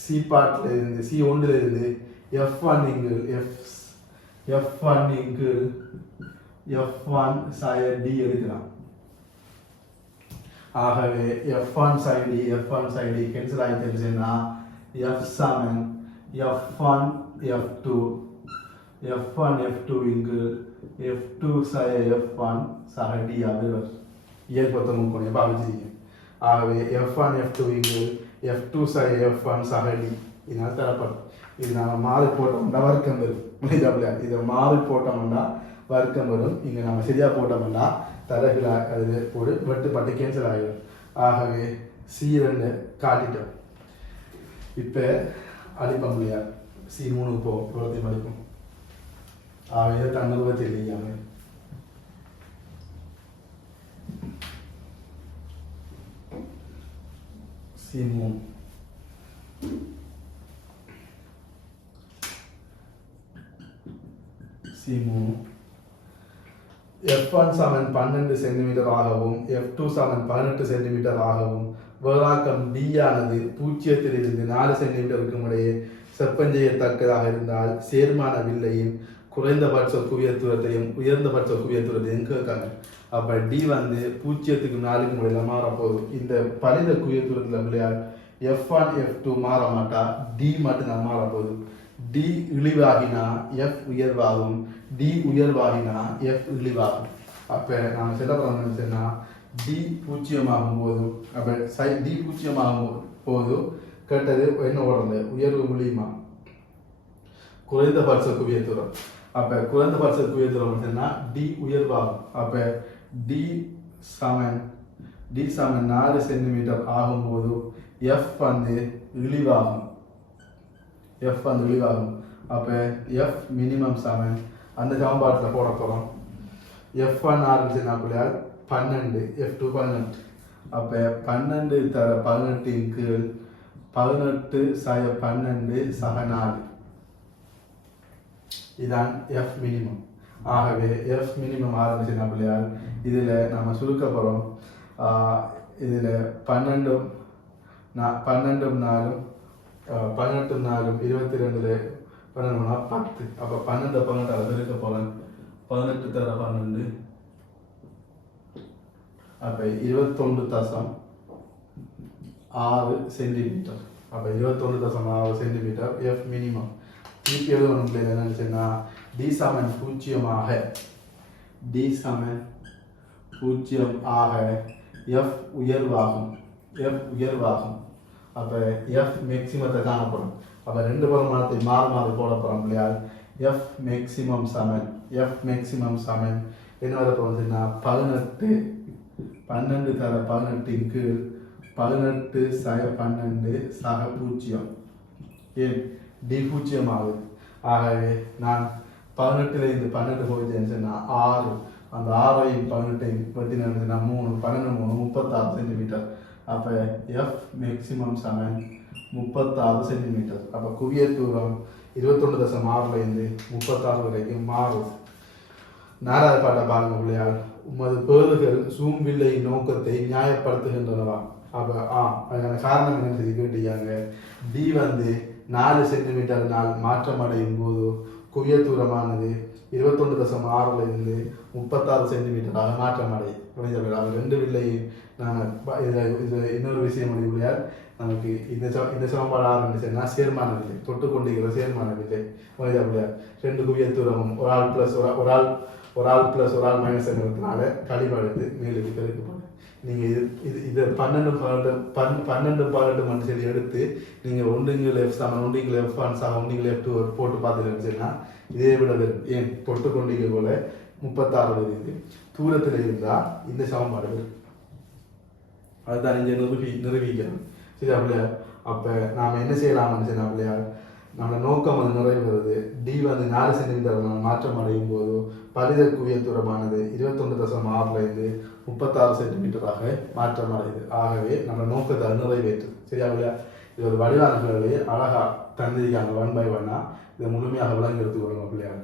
C பார்ட்டில் இருந்து C1ல இருந்து F1 இங்கு F1 sin D எடுக்கலாம். ஆகவே F1 sin D கேன்சல் ஆகிடுச்சுன்னா F சமன் F1 F2 இங்கு F2 sin F1 சக D ஆகும். இயற்பத்த முக்கோணம் பாவிச்சிருக்கேன். ஆகவே F1 F2 இங்கு F2 sin F1 சக D. இதனால் தரப்படும். இது நாம் மாறி போட்டோம்னா வர்க்கம் வரும். இதை மாறி போட்டோம்னா வர்க்கம் வரும். இங்கே நம்ம சரியாக போட்டோம்னா தரகுல அது ஒரு வெட்டுப்பட்டு கேன்சல் ஆகிடும். ஆகவே C2 காட்டிட்டோம். இப்போ அடிப்போம் இல்லையா, C3க்கு போகும், இவ்வளோத்தையும் அடிப்போம். ஆகவே தன்னுருவத்தை இல்லையாமே C3 F1 சமன் 12 சென்டிமீட்டர் ஆகவும் F2 சமன் 18 சென்டிமீட்டர் ஆகவும் வேறாக்கம் D ஆனது 0 to 4 சென்டிமீட்டருக்கும் இடையே செப்பஞ்செய்யத்தக்கதாக இருந்தால் சேர்மான வில்லையின் குறைந்தபட்ச குவிய தூரத்தையும் உயர்ந்தபட்ச குவிய தூரத்தையும் கேட்காங்க. அப்போ D வந்து 0 to 4 இடையில மாறப்போகுது. இந்த பலித குவிய தூரத்தில் விளையாடு F1 F2 மாற மாட்டா, D மட்டும்தான் மாறப்போகுது. D இழிவாகினா F உயர்வாகும், D உயர்வாகினா F இழிவாகும். அப்போ நாம் சொல்ல போகிறோம்னா D 0 ஆகும்போது, அப்போ D 0 ஆகும் போது கேட்டது என்ன ஓடுறது, உயர்வு மூலியமா குறைந்தபட்ச குவிய தூரம். அப்போ குறைந்தபட்ச குவிய தூரம் D உயர்வாகும். அப்போ D சமன் 4 சென்டிமீட்டர் ஆகும்போது F வந்து இழிவாகும். அப்போ F மினிமம் சமன் அந்த சமன்பாட்டில் போட போகிறோம். F1 ஆரம்பிச்சுன்னா 12, F2 18. அப்போ 12 தர 18 கீழ் 18 சய 12 சக 4. இதான் F மினிமம். ஆகவே F மினிமம் ஆரம்பிச்சுன்னா இதில் நம்ம சுருக்க போகிறோம். இதில் 12 4 18 4 22 12 10. அப்போ 12 அதை இருக்க போகிறேன். 18 தர 12 அப்போ 21 தசம் 6 சென்டிமீட்டர். அப்போ 21.6 சென்டிமீட்டர் எஃப் மினிமம். திருப்பி எழுதணும் பிள்ளைங்க என்னன்னு சொன்னால் டி சமன் 0 டி சமன் 0 ஆக எஃப் உயர்வாகும். அப்போ எஃப் மேக்சிமத்தை காணப்படும். அப்போ ரெண்டு பரிமாணத்தை மாறி போட போகிறோம் இல்லையா? எஃப் மேக்சிமம் சமன் என்ன வரப்போகுதுன்னா 12 தர 18 கீழ் 18 சக 12 சக 0. ஏன் டி 0 ஆகுது. ஆகவே நான் 18 போயிட்டேன்னு சொன்னால் 6, அந்த 6ஐயும் 18ஐயும் வெட்டினா 3 12 3 36 சென்டிமீட்டர். அப்போ எஃப் மேக்சிமம் சமன் 36 சென்டிமீட்டர். அப்போ குவிய தூரம் 21.6 36 வரைக்கும் மாறும். 4வது பாட்டை பாருங்க பிள்ளையால். உமது பேறுகள் சூம் வில்லை நோக்கத்தை நியாயப்படுத்துகின்றனவா? அப்போ அதுக்கான காரணம் என்னன்னு சொல்லி கேட்டீங்க. டி 4 சென்டிமீட்டர்னால் மாற்றம் அடையும் போது குவிய தூரமானது 21.6 36 சென்டிமீட்டராக மாற்றம் அடையும். அது ரெண்டு வில்லையும் நாங்கள் இன்னொரு விஷயம் முடியாது. நமக்கு இந்த சமன்பாடு ஆரம்பிச்சுன்னா சேர்மான வில்லை, தொட்டு கொண்டிருக்கிற சேர்மான வில்லை முடியாது. ரெண்டு குவிய தூரமும் ஒரு ஆள் ப்ளஸ் ஒரு ஆள் மைனஸ் இருக்கிறதுனால கழிவடைந்து மேலுக்கு பெருக்கப்படும். நீங்கள் இதை 12 மணி சரி எடுத்து நீங்கள் ஒன்றுங்கள் எஃப் சமன் ஒன்றுங்கள் எஃப் ஒன் சமன் ஒன்றுங்கள் எஃப் 2 போட்டு பார்த்துருந்துச்சுன்னா இதே விட வரும். ஏன் தொட்டு கொண்டிருக்க போல 36 வருது. தூரத்தில் இருந்தால் இந்த சமன்பாடு வரும். அதுதான் இங்கே நிரூபிக்கணும். சரி அப்படியா? அப்போ நாம் என்ன செய்யலாம்னு சொன்னால் அப்படியா, நம்ம நோக்கம் அது நிறைவேறுது. டி 4 சென்டிமீட்டர் மாற்றம் அடையும் போது பரித குவிய தூரமானது 21.6 36 சென்டிமீட்டராக மாற்றம் அடையுது. ஆகவே நம்ம நோக்கத்தை அது நிறைவேற்று. சரியா இல்லையா? இது ஒரு வடிவான அழகாக தந்திரிக்காங்க 1 by 1 இதை முழுமையாக விளங்கி எடுத்துக்கொள்ளுங்க பிள்ளையார்.